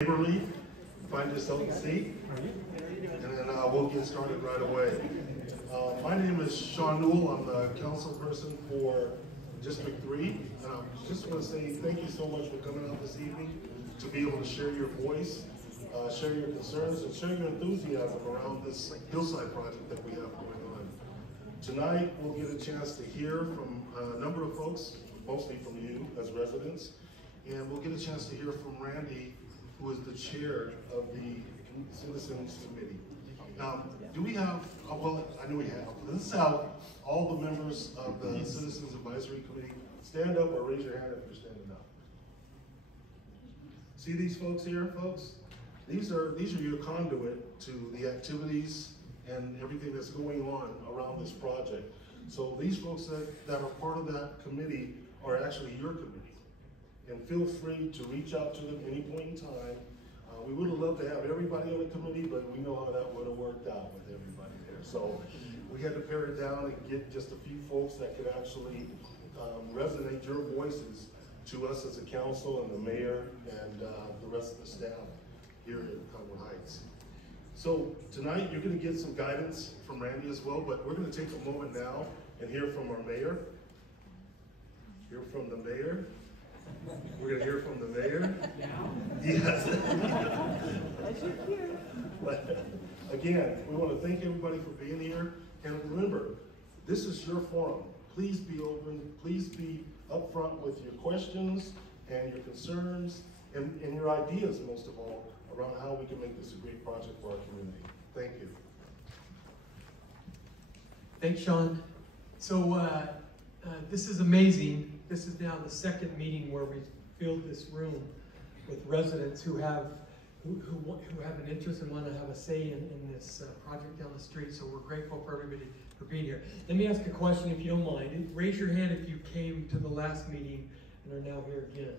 Neighborly, find yourself a seat, and then we'll get started right away. My name is Sean Newell. I'm the council person for District 3, and I just want to say thank you so much for coming out this evening to be able to share your voice, share your concerns, and share your enthusiasm around this Hillside project that we have going on. Tonight, we'll get a chance to hear from a number of folks, mostly from you as residents, and we'll get a chance to hear from Randy, who is the chair of the Citizens Committee. Now, do we have, well, I know we have, let's have all the members of the Citizens Advisory Committee stand up or raise your hand if you're standing up. See these folks here, folks? These are your conduit to the activities and everything that's going on around this project. So these folks that are part of that committee are actually your committee. And feel free to reach out to them any point in time. We would have loved to have everybody on the committee, but we know how that would have worked out with everybody there. So we had to pare it down and get just a few folks that could actually resonate your voices to us as a council and the mayor and the rest of the staff here in Cottonwood Heights. So tonight you're going to get some guidance from Randy as well, but we're going to take a moment now and hear from our mayor. Hear from the mayor. We're going to hear from the mayor. Now? Yes. But again, we want to thank everybody for being here. And remember, this is your forum. Please be open. Please be upfront with your questions and your concerns and your ideas, most of all, around how we can make this a great project for our community. Thank you. Thanks, Sean. So this is amazing. This is now the second meeting where we've filled this room with residents who have an interest and want to have a say in this project down the street. So we're grateful for everybody for being here. Let me ask a question if you don't mind. Raise your hand if you came to the last meeting and are now here again.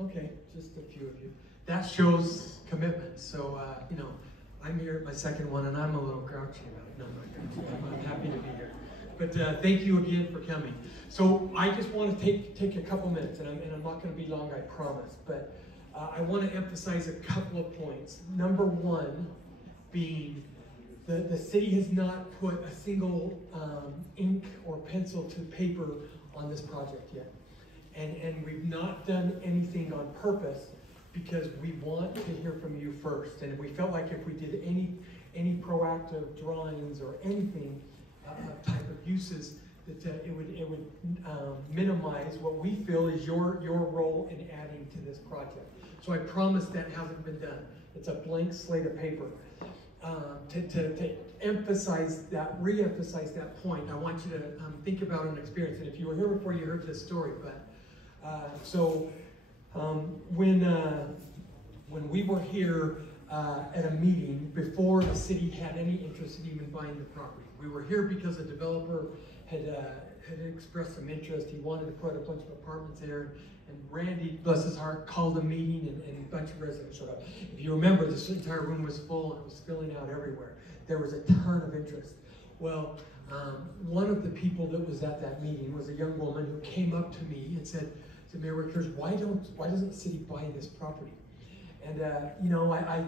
Okay, just a few of you. That shows commitment. So, you know, I'm here at my second one and I'm a little grouchy about it. No, I'm not grouchy. I'm happy to be here. But thank you again for coming. So I just want to take a couple minutes, and I'm not going to be long, I promise. But I want to emphasize a couple of points. Number one being the city has not put a single ink or pencil to paper on this project yet. And we've not done anything on purpose because we want to hear from you first. And we felt like if we did any proactive drawings or anything type of uses, that it would minimize what we feel is your role in adding to this project. So I promise that hasn't been done. It's a blank slate of paper. To emphasize that, re-emphasize that point, I want you to think about an experience. And if you were here before, you heard this story. But when we were here at a meeting before the city had any interest in even buying the property, we were here because a developer had expressed some interest. He wanted to put a bunch of apartments there, and Randy, bless his heart, called a meeting, and a bunch of residents showed up. If you remember, this entire room was full, and it was filling out everywhere. There was a ton of interest. Well, one of the people that was at that meeting was a young woman who came up to me and said, Mayor Rickers, why doesn't the city buy this property? And you know, I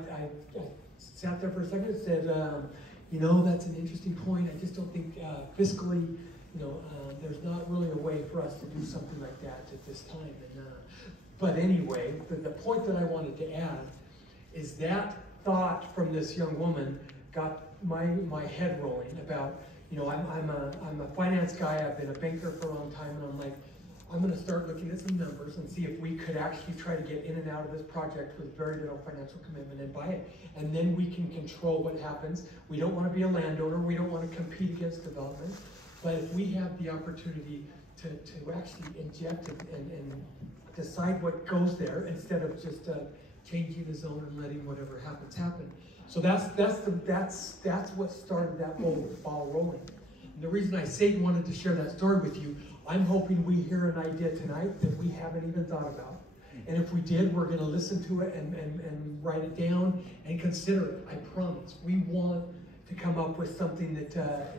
sat there for a second and said, you know, that's an interesting point. I just don't think fiscally, you know, there's not really a way for us to do something like that at this time. And, but anyway, the point that I wanted to add is that thought from this young woman got my head rolling about, you know, I'm a finance guy. I've been a banker for a long time, and I'm like, I'm going to start looking at some numbers and see if we could actually try to get in and out of this project with very little financial commitment and buy it. And then we can control what happens. We don't want to be a landowner. We don't want to compete against development. But if we have the opportunity to actually inject and decide what goes there instead of just changing the zone and letting whatever happens happen. So that's what started that ball rolling. And the reason I wanted to share that story with you, I'm hoping we hear an idea tonight that we haven't even thought about. And if we did, we're going to listen to it and write it down and consider it. I promise. We want to come up with something that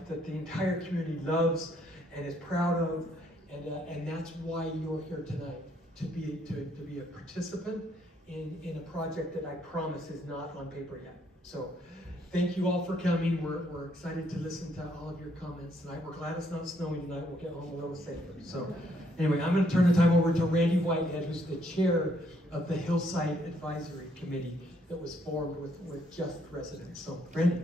the entire community loves and is proud of. And that's why you're here tonight, to be a participant in a project that I promise is not on paper yet. So thank you all for coming. We're excited to listen to all of your comments tonight. We're glad it's not snowing tonight. We'll get home a little safer. So anyway, I'm going to turn the time over to Randy Whitehead, who's the chair of the Hillside Advisory Committee that was formed with just residents. So Randy.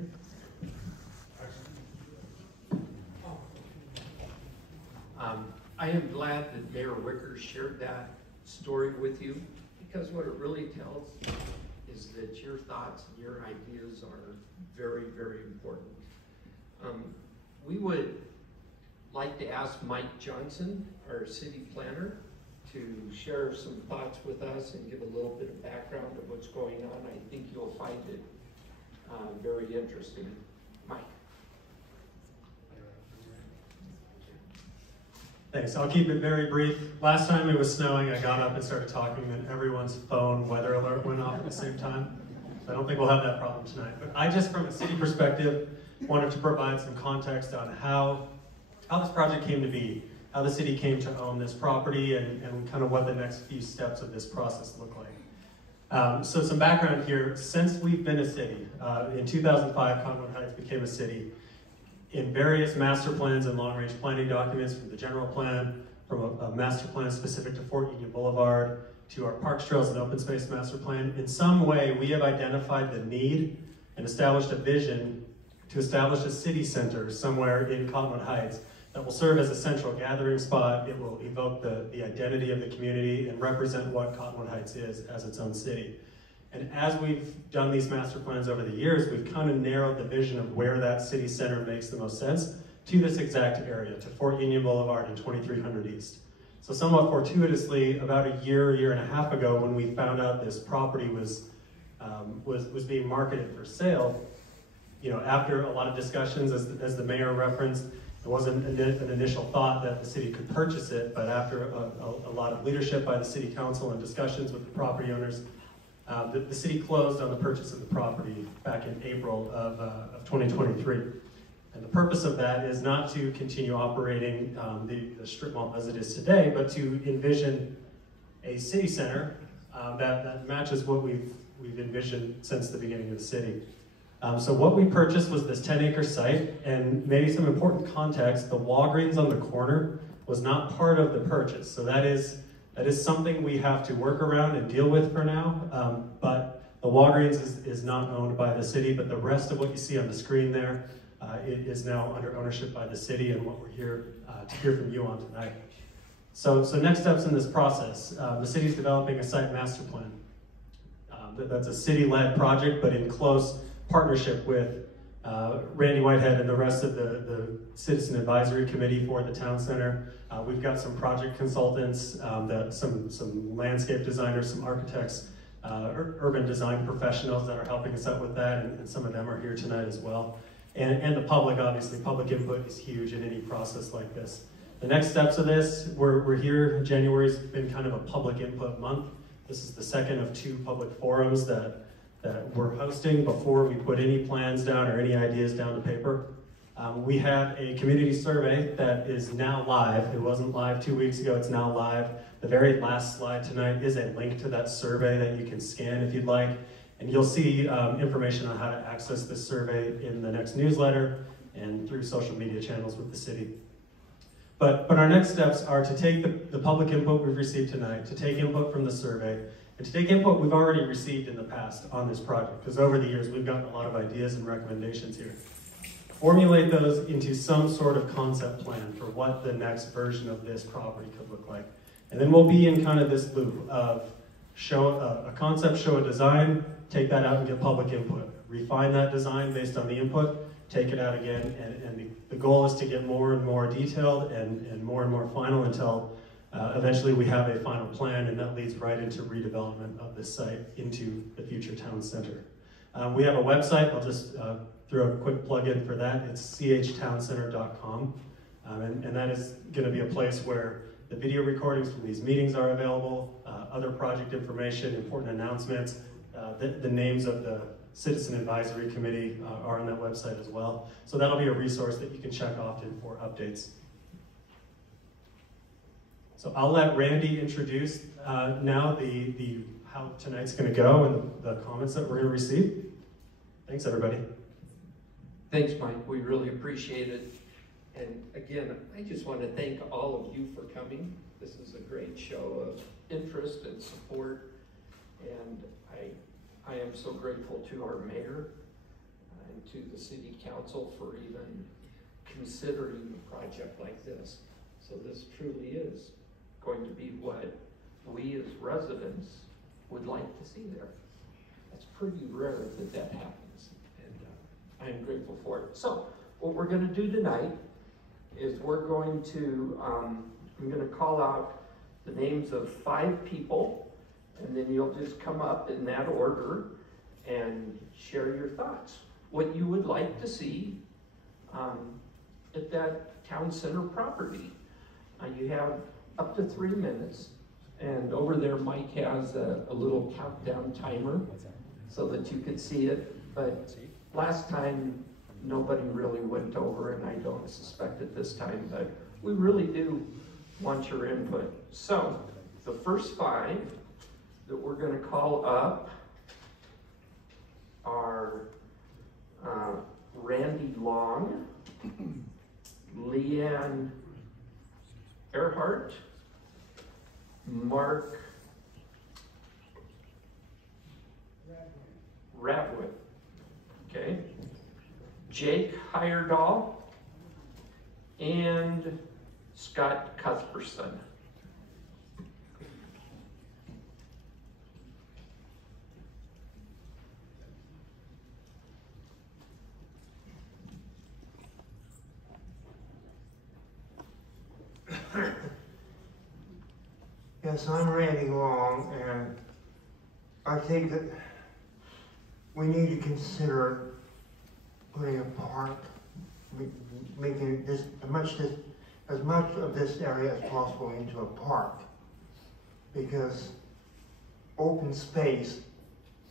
I am glad that Mayor Wicker shared that story with you, because what it really tells is that your thoughts and your ideas are very, very important. We would like to ask Mike Johnson, our city planner, to share some thoughts with us and give a little bit of background of what's going on. I think you'll find it very interesting. Mike. Thanks, I'll keep it very brief. Last time it was snowing, I got up and started talking, and everyone's phone weather alert went off at the same time. So I don't think we'll have that problem tonight. But I just, from a city perspective, wanted to provide some context on how this project came to be, how the city came to own this property, and kind of what the next few steps of this process look like. So some background here. Since we've been a city, in 2005, Cottonwood Heights became a city. In various master plans and long-range planning documents, from the general plan, from a master plan specific to Fort Union Boulevard, to our parks, trails, and open space master plan, in some way we have identified the need and established a vision to establish a city center somewhere in Cottonwood Heights that will serve as a central gathering spot. It will evoke the identity of the community and represent what Cottonwood Heights is as its own city. And as we've done these master plans over the years, we've kind of narrowed the vision of where that city center makes the most sense to this exact area, to Fort Union Boulevard and 2300 East. So somewhat fortuitously, about a year and a half ago, when we found out this property was being marketed for sale, after a lot of discussions, as the mayor referenced, it wasn't an initial thought that the city could purchase it, but after a lot of leadership by the city council and discussions with the property owners, the city closed on the purchase of the property back in April of 2023. And the purpose of that is not to continue operating the strip mall as it is today, but to envision a city center that matches what we've envisioned since the beginning of the city. So what we purchased was this 10-acre site, and maybe some important context, the Walgreens on the corner was not part of the purchase. So that is something we have to work around and deal with for now, but the Walgreens is not owned by the city, but the rest of what you see on the screen there is now under ownership by the city, and what we're here to hear from you on tonight. So next steps in this process, the city's developing a site master plan. That's a city-led project, but in close partnership with Randy Whitehead and the rest of the Citizen Advisory Committee for the Town Center. We've got some project consultants, some landscape designers, some architects, urban design professionals that are helping us out with that, and some of them are here tonight as well. And the public, obviously, public input is huge in any process like this. The next steps of this, we're here, January's been kind of a public input month. This is the second of 2 public forums that we're hosting before we put any plans down or any ideas down to paper. We have a community survey that is now live. It wasn't live 2 weeks ago, it's now live. The very last slide tonight is a link to that survey that you can scan if you'd like. And you'll see information on how to access this survey in the next newsletter and through social media channels with the city. But our next steps are to take the public input we've received tonight, to take input from the survey, and to take input we've already received in the past on this project, because over the years we've gotten a lot of ideas and recommendations here. Formulate those into some sort of concept plan for what the next version of this property could look like. And then we'll be in kind of this loop of show a concept, show a design, take that out and get public input. Refine that design based on the input, take it out again, and the goal is to get more and more detailed and more final until eventually we have a final plan, and that leads right into redevelopment of this site into the future town center. We have a website, I'll just throw a quick plug in for that. It'schtowncenter.com, and that is going to be a place where the video recordings from these meetings are available, other project information, important announcements, the names of the Citizen Advisory Committee are on that website as well. So that'll be a resource that you can check often for updates. So I'll let Randy introduce now how tonight's going to go and the comments that we're going to receive. Thanks, everybody. Thanks, Mike. We really appreciate it. And again, I just want to thank all of you for coming. This is a great show of interest and support. And I am so grateful to our mayor and to the city council for even considering a project like this. So this truly is going to be what we as residents would like to see there. It's pretty rare that that happens, and I am grateful for it. So what we're going to do tonight is we're going to, I'm going to call out the names of 5 people, and then you'll just come up in that order and share your thoughts. What you would like to see at that town center property. You have up to 3 minutes, and over there Mike has a little countdown timer so that you could see it, but last time nobody really went over, and I don't suspect it this time, but we really do want your input. So the first 5 that we're going to call up are Randy Long, Leanne Earhart, Mark Radwick, okay, Jake Heyerdahl, and Scott Cuthbertson. Yes, I'm Randy Long, and I think that we need to consider putting a park, making this as much of this area as possible into a park, because open space.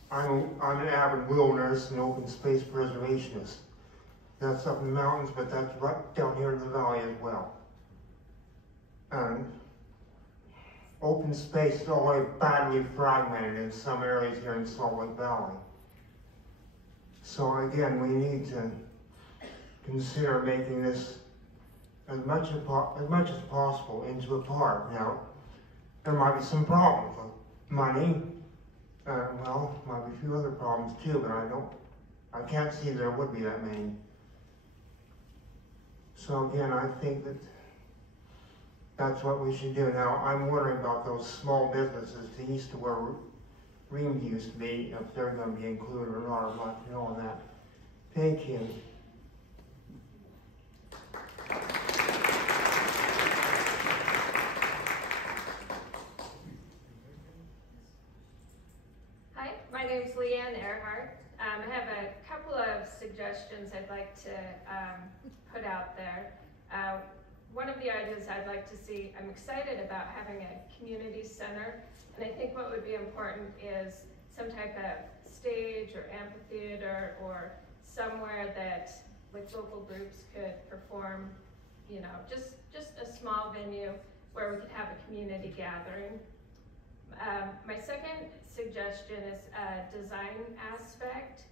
I'm an avid wilderness and open space preservationist. That's up in the mountains, but that's right down here in the valley as well. And open space is already badly fragmented in some areas here in Salt Lake Valley. So again, we need to consider making this as much as possible into a park. Now, there might be some problems with money. Well, might be a few other problems too, but I can't see there would be that many. So again, I think that that's what we should do. Now, I'm wondering about those small businesses to east of where Reams used to be, if they're going to be included or not. I'd like to know on that. Thank you. Hi, my name is Leanne Earhart. I have a couple of suggestions I'd like to put out there. One of the ideas I'd like to see, I'm excited about having a community center, and I think what would be important is some type of stage or amphitheater or somewhere that like local groups could perform, you know, just a small venue where we could have a community gathering. My second suggestion is a design aspect.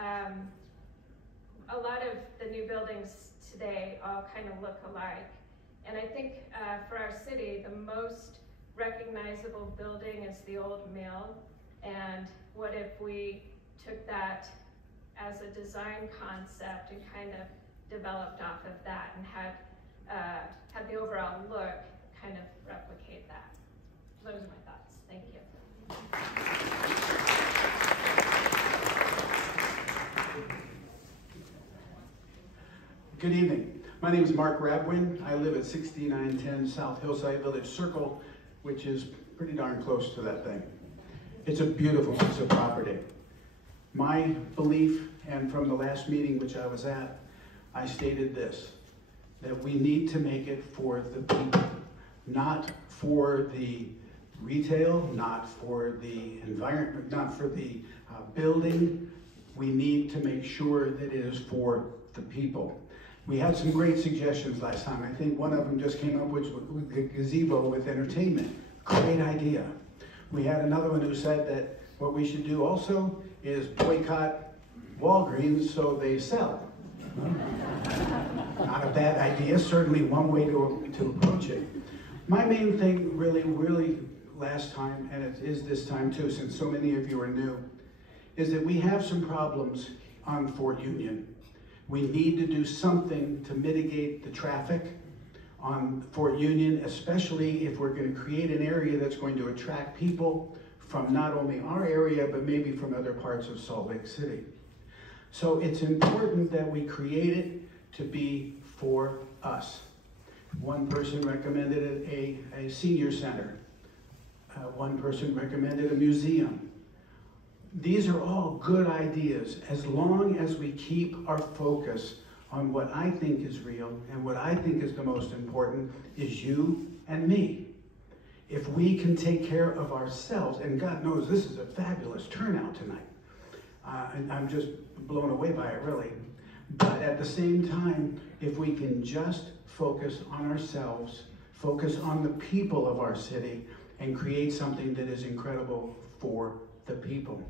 A lot of the new buildings today all kind of look alike. And I think for our city, the most recognizable building is the old mill. And what if we took that as a design concept and kind of developed off of that and had the overall look kind of replicate that. Those are my thoughts. Thank you. Good evening. My name is Mark Radwin. I live at 6910 South Hillside Village Circle, which is pretty darn close to that thing. It's a beautiful piece of property. My belief, and from the last meeting which I was at, I stated this, that we need to make it for the people, not for the retail, not for the environment, not for the building. We need to make sure that it is for the people. We had some great suggestions last time. I think one of them just came up with the gazebo with entertainment. Great idea. We had another one who said that what we should do also is boycott Walgreens so they sell. Not a bad idea, certainly one way to approach it. My main thing really last time, and it is this time too, since so many of you are new, is that we have some problems on Fort Union. We need to do something to mitigate the traffic on Fort Union, especially if we're going to create an area that's going to attract people from not only our area, but maybe from other parts of Salt Lake City. So it's important that we create it to be for us. One person recommended a senior center. One person recommended a museum. These are all good ideas as long as we keep our focus on what I think is real and what I think is the most important is you and me. If we can take care of ourselves, and God knows this is a fabulous turnout tonight. And I'm just blown away by it, really. But at the same time, if we can just focus on ourselves, focus on the people of our city, and create something that is incredible for the people.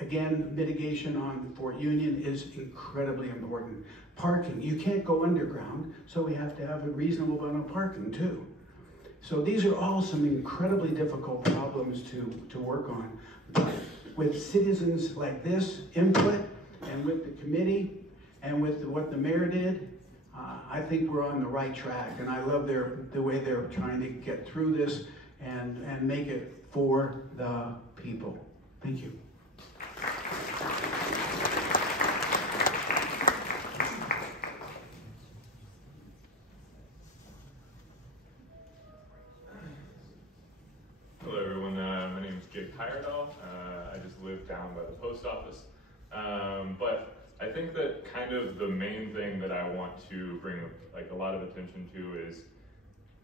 Again, mitigation on Fort Union is incredibly important. Parking, you can't go underground, so we have to have a reasonable amount of parking too. So these are all some incredibly difficult problems to work on. But with citizens like this input, and with the committee, and with what the mayor did, I think we're on the right track. And I love the way they're trying to get through this and make it for the people. Thank you. Hello everyone, my name is Jake Heyerdahl. I just live down by the post office. But I think that kind of the main thing that I want to bring like a lot of attention to is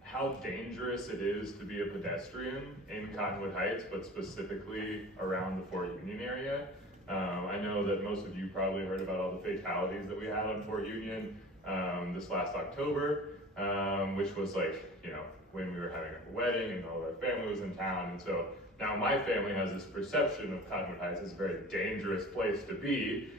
how dangerous it is to be a pedestrian in Cottonwood Heights, but specifically around the Fort Union area. I know that most of you probably heard about all the fatalities that we had on Fort Union this last October, which was like, you know, when we were having a wedding and all of our family was in town. And so now my family has this perception of Cottonwood Heights as a very dangerous place to be,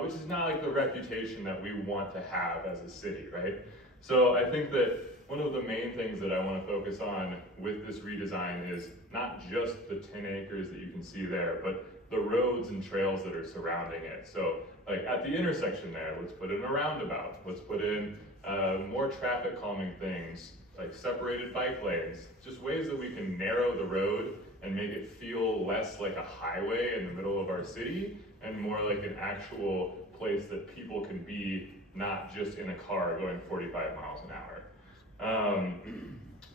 which is not like the reputation that we want to have as a city, right? So I think that one of the main things that I want to focus on with this redesign is not just the 10 acres that you can see there, but the roads and trails that are surrounding it. So like at the intersection there, let's put in a roundabout. Let's put in more traffic calming things, like separated bike lanes, just ways that we can narrow the road and make it feel less like a highway in the middle of our city and more like an actual place that people can be, not just in a car going 45 miles an hour.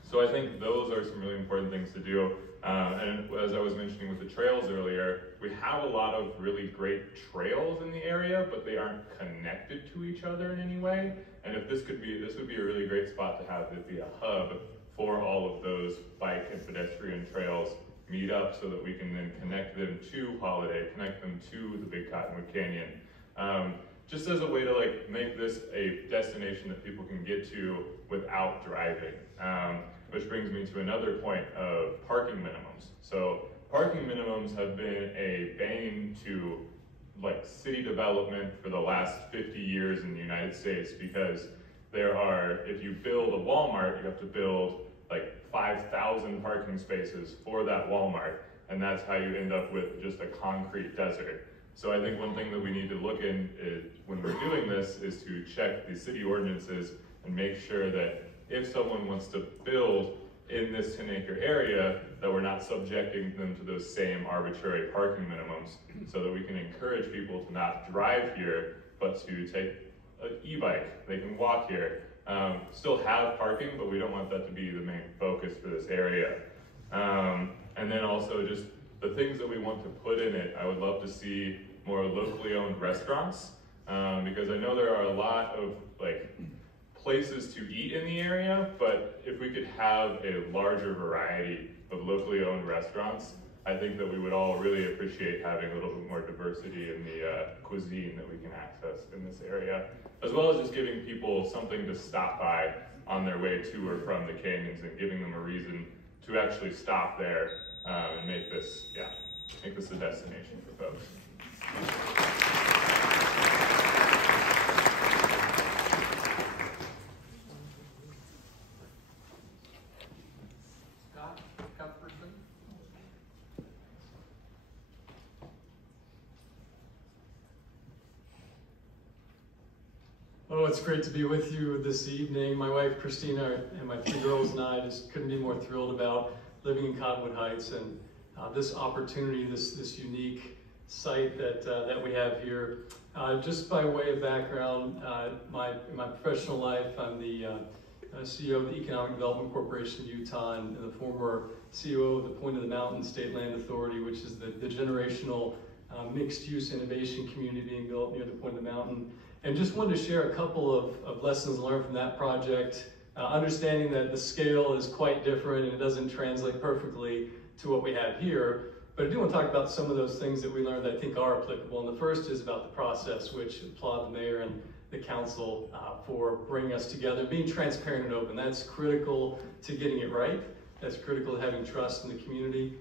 So I think those are some really important things to do. And as I was mentioning with the trails earlier, we have a lot of really great trails in the area, but they aren't connected to each other in any way. And if this would be a really great spot to have it be a hub for all of those bike and pedestrian trails meet up so that we can then connect them to Holiday, connect them to the Big Cottonwood Canyon. Just as a way to like make this a destination that people can get to without driving. Which brings me to another point of parking minimums. So parking minimums have been a bane to like city development for the last 50 years in the United States, because there are, if you build a Walmart, you have to build like 5,000 parking spaces for that Walmart, and that's how you end up with just a concrete desert. So I think one thing that we need to look in when we're doing this is to check the city ordinances and make sure that if someone wants to build in this 10-acre area, that we're not subjecting them to those same arbitrary parking minimums, so that we can encourage people to not drive here, but to take an e-bike. They can walk here. Still have parking, but we don't want that to be the main focus for this area. And then also just the things that we want to put in it, I would love to see more locally owned restaurants, because I know there are a lot of like places to eat in the area, but if we could have a larger variety of locally owned restaurants, I think that we would all really appreciate having a little bit more diversity in the cuisine that we can access in this area, as well as just giving people something to stop by on their way to or from the canyons and giving them a reason to actually stop there and make this a destination for folks. Scott Cuthbertson. Oh, it's great to be with you this evening. My wife Christina and my 3 girls and I just couldn't be more thrilled about living in Cottonwood Heights and this opportunity, this unique site that we have here. Just by way of background, in my professional life, I'm the CEO of the Economic Development Corporation of Utah and the former CEO of the Point of the Mountain State Land Authority, which is the generational mixed-use innovation community being built near the Point of the Mountain. And just wanted to share a couple of lessons learned from that project, understanding that the scale is quite different and it doesn't translate perfectly to what we have here. But I do want to talk about some of those things that we learned that I think are applicable. And the first is about the process, which I applaud the mayor and the council for bringing us together, being transparent and open. That's critical to getting it right. That's critical to having trust in the community.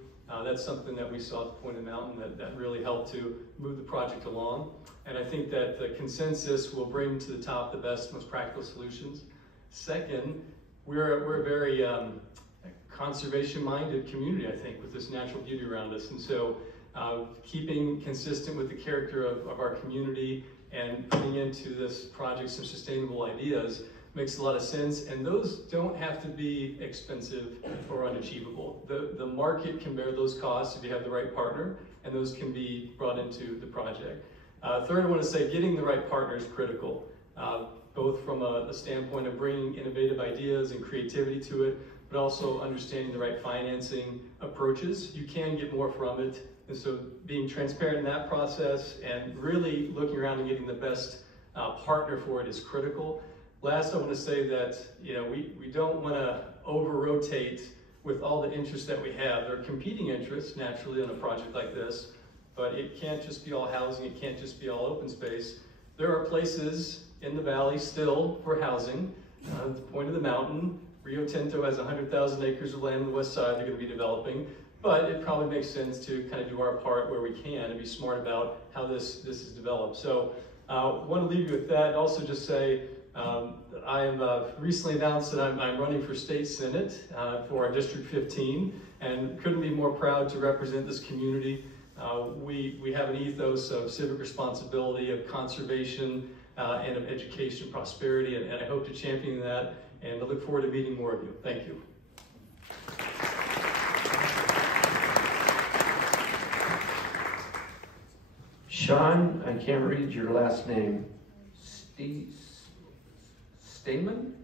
That's something that we saw at the Point of the Mountain that really helped to move the project along. And I think that the consensus will bring to the top the best, most practical solutions. Second, we're a very conservation-minded community, I think, with this natural beauty around us. And so keeping consistent with the character of our community and putting into this project some sustainable ideas makes a lot of sense, and those don't have to be expensive or unachievable. The market can bear those costs if you have the right partner, and those can be brought into the project. Third, I want to say getting the right partner is critical, both from a standpoint of bringing innovative ideas and creativity to it, but also understanding the right financing approaches. You can get more from it, and so being transparent in that process and really looking around and getting the best partner for it is critical. Last, I want to say that we don't want to over-rotate with all the interests that we have. There are competing interests, naturally, on a project like this, but it can't just be all housing, it can't just be all open space. There are places in the valley still for housing. At the Point of the Mountain, Rio Tinto has 100,000 acres of land on the west side they're going to be developing, but it probably makes sense to kind of do our part where we can and be smart about how this is developed. So I want to leave you with that. Also just say, I am recently announced that I'm running for state senate for our District 15, and couldn't be more proud to represent this community. We have an ethos of civic responsibility, of conservation, and of education, prosperity, and I hope to champion that, and I look forward to meeting more of you. Thank you. Sean, I can't read your last name. Steinman?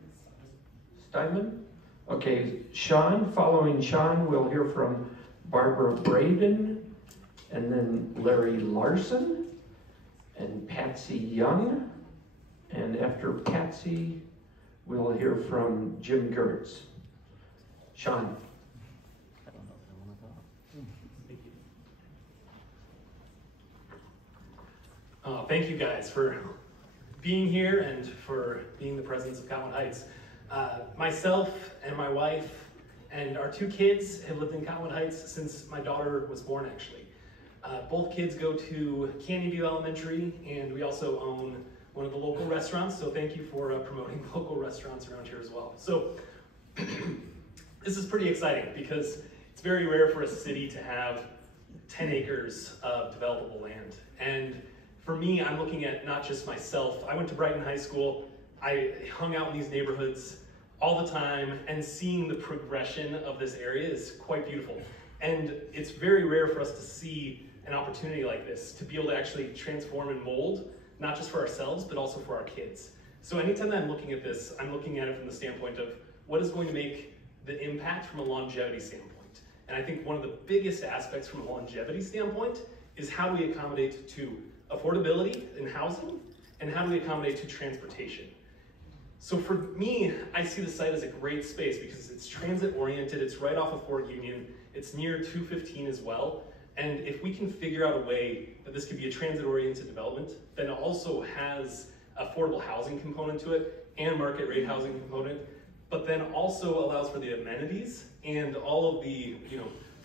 Okay, Sean. Following Sean, we'll hear from Barbara Braden, and then Larry Larson, and Patsy Young. And after Patsy, we'll hear from Jim Gertz. Sean. Thank you guys for being here and for being the presidents of Cottonwood Heights. Myself and my wife and our 2 kids have lived in Cottonwood Heights since my daughter was born, actually. Both kids go to Canyon View Elementary, and we also own one of the local restaurants, so thank you for promoting local restaurants around here as well. So this is pretty exciting because it's very rare for a city to have 10 acres of developable land. And for me, I'm looking at not just myself. I went to Brighton High School. I hung out in these neighborhoods all the time, and seeing the progression of this area is quite beautiful. And it's very rare for us to see an opportunity like this, to be able to actually transform and mold, not just for ourselves, but also for our kids. So anytime that I'm looking at this, I'm looking at it from the standpoint of what is going to make the impact from a longevity standpoint. And I think one of the biggest aspects from a longevity standpoint is how do we accommodate to affordability in housing, and how do we accommodate to transportation. So for me, I see the site as a great space because it's transit oriented, it's right off of Fort Union, it's near 215 as well. And if we can figure out a way that this could be a transit oriented development, then it also has affordable housing component to it and market rate housing component, but then also allows for the amenities and all of the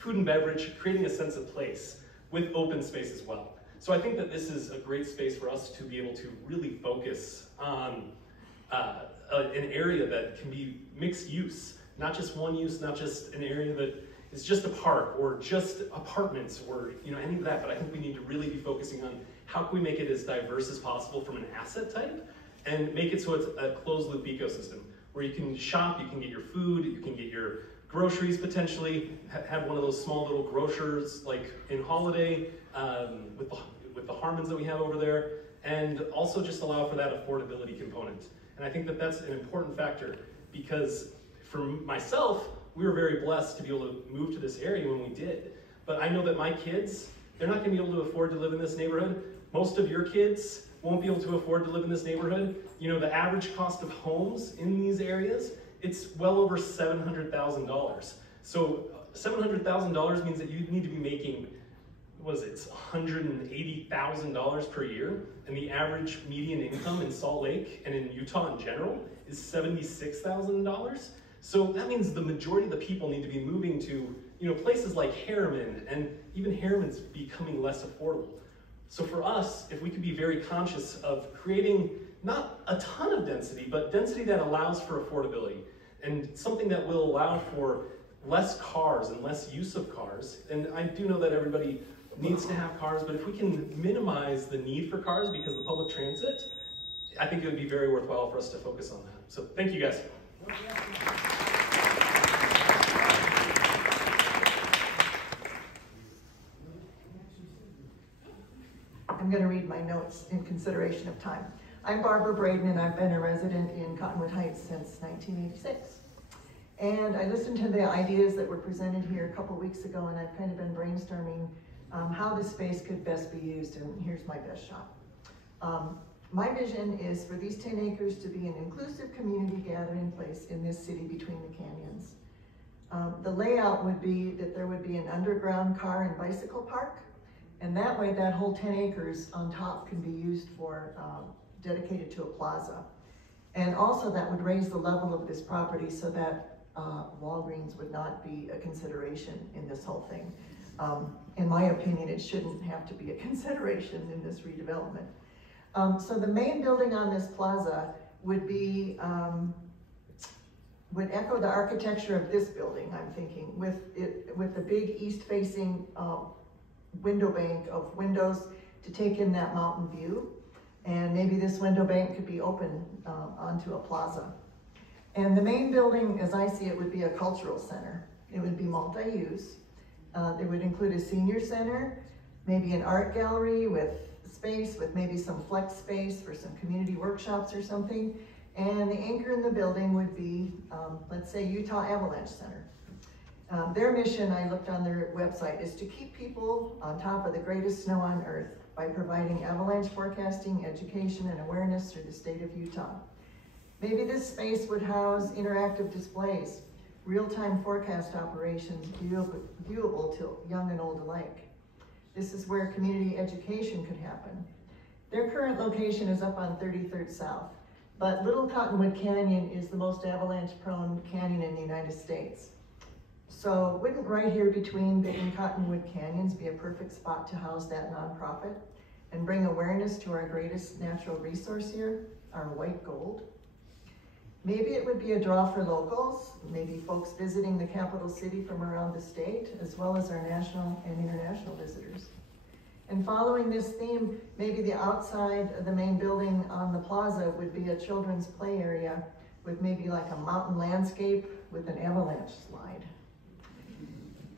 food and beverage, creating a sense of place with open space as well. So I think that this is a great space for us to be able to really focus on an area that can be mixed use, not just one use, not just an area that is just a park or just apartments or any of that, but I think we need to really be focusing on how can we make it as diverse as possible from an asset type and make it so it's a closed loop ecosystem where you can shop, you can get your food, you can get your groceries potentially, have one of those small little grocers like in Holiday with the Harmons that we have over there, and also just allow for that affordability component. And I think that that's an important factor because for myself, we were very blessed to be able to move to this area when we did. But I know that my kids, they're not gonna be able to afford to live in this neighborhood. Most of your kids won't be able to afford to live in this neighborhood. The average cost of homes in these areas, it's well over $700,000. So $700,000 means that you need to be making, it's $180,000 per year, and the average median income in Salt Lake and in Utah in general is $76,000. So that means the majority of the people need to be moving to places like Harriman, and even Harriman's becoming less affordable. So for us, if we could be very conscious of creating not a ton of density, but density that allows for affordability, and something that will allow for less cars and less use of cars. And I do know that everybody needs to have cars, but if we can minimize the need for cars because of public transit, I think it would be very worthwhile for us to focus on that. So thank you guys. I'm going to read my notes in consideration of time. I'm Barbara Braden, and I've been a resident in Cottonwood Heights since 1986. And I listened to the ideas that were presented here a couple weeks ago, and I've kind of been brainstorming how this space could best be used, and here's my best shot. My vision is for these 10 acres to be an inclusive community gathering place in this city between the canyons. The layout would be that there would be an underground car and bicycle park, and that way that whole 10 acres on top can be used for, dedicated to a plaza. And also that would raise the level of this property so that Walgreens would not be a consideration in this whole thing. In my opinion, it shouldn't have to be a consideration in this redevelopment. So the main building on this plaza would be, would echo the architecture of this building, I'm thinking, with the big east-facing window bank of windows to take in that mountain view. And maybe this window bank could be open onto a plaza. And the main building, as I see it, would be a cultural center. It would be multi-use. It would include a senior center, maybe an art gallery with space, with maybe some flex space for some community workshops or something. And the anchor in the building would be, let's say, Utah Avalanche Center. Their mission, I looked on their website, is to keep people on top of the greatest snow on earth by providing avalanche forecasting, education, and awareness through the state of Utah. Maybe this space would house interactive displays, real-time forecast operations viewable to young and old alike. This is where community education could happen. Their current location is up on 33rd South, but Little Cottonwood Canyon is the most avalanche-prone canyon in the United States. So wouldn't right here between Big and Cottonwood Canyons be a perfect spot to house that nonprofit and bring awareness to our greatest natural resource here, our white gold? Maybe it would be a draw for locals, maybe folks visiting the capital city from around the state, as well as our national and international visitors. And following this theme, maybe the outside of the main building on the plaza would be a children's play area with maybe like a mountain landscape with an avalanche slide.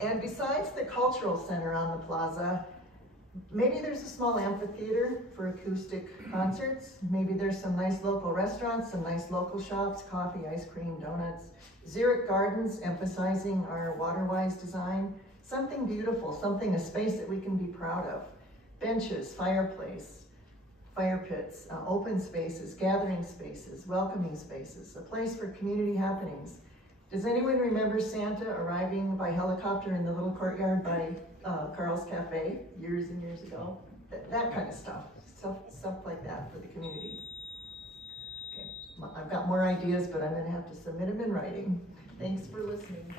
And besides the cultural center on the plaza, maybe there's a small amphitheater for acoustic concerts. Maybe there's some nice local restaurants, some nice local shops, coffee, ice cream, donuts. Xeric Gardens, emphasizing our water-wise design. Something beautiful, a space that we can be proud of. Benches, fireplace, fire pits, open spaces, gathering spaces, welcoming spaces, a place for community happenings. Does anyone remember Santa arriving by helicopter in the little courtyard by Carl's Cafe years and years ago? That kind of stuff like that for the community. Okay, I've got more ideas, but I'm gonna have to submit them in writing. Thanks for listening.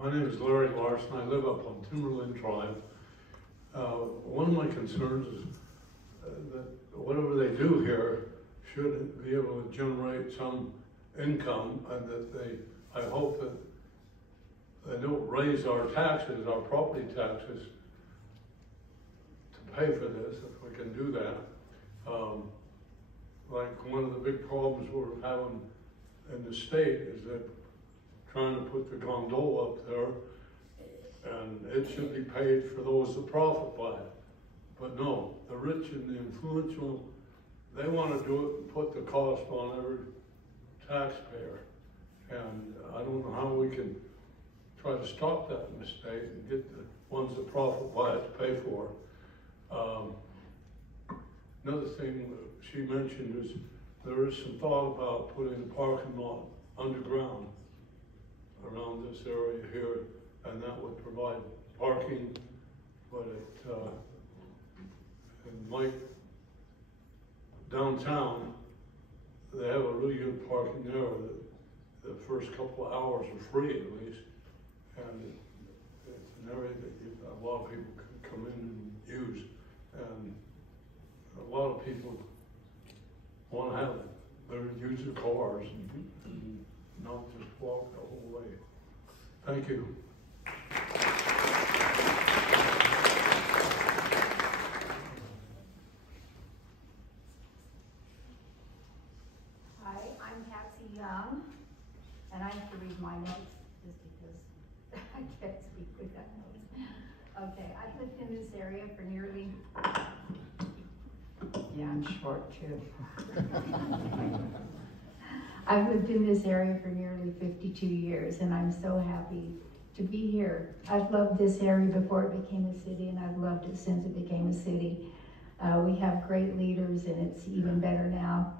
My name is Larry Larson. I live up on Timberland Drive. One of my concerns is that whatever they do here should be able to generate some income, and that I hope that they don't raise our taxes, our property taxes, to pay for this, if we can do that. Like one of the big problems we're having in the state is that trying to put the gondola up there, and it should be paid for those that profit by it. But no, the rich and the influential, they want to do it and put the cost on every taxpayer. And I don't know how we can try to stop that in the state and get the ones that profit by it to pay for it. Another thing she mentioned is there is some thought about putting a parking lot underground around this area here, and that would provide parking, but in Mike downtown, they have a really good parking there. The first couple of hours are free at least, and it's an area that a lot of people can come in and use, and a lot of people want to have it. They're use their cars and not just walk the whole way. Thank you. Hi, I'm Patsy Young, and I have to read my notes just because I can't speak without notes. Okay, I've lived in this area for nearly, yeah, I'm short too. I've lived in this area for nearly 52 years, and I'm so happy to be here. I've loved this area before it became a city, and I've loved it since it became a city. We have great leaders, and it's even better now.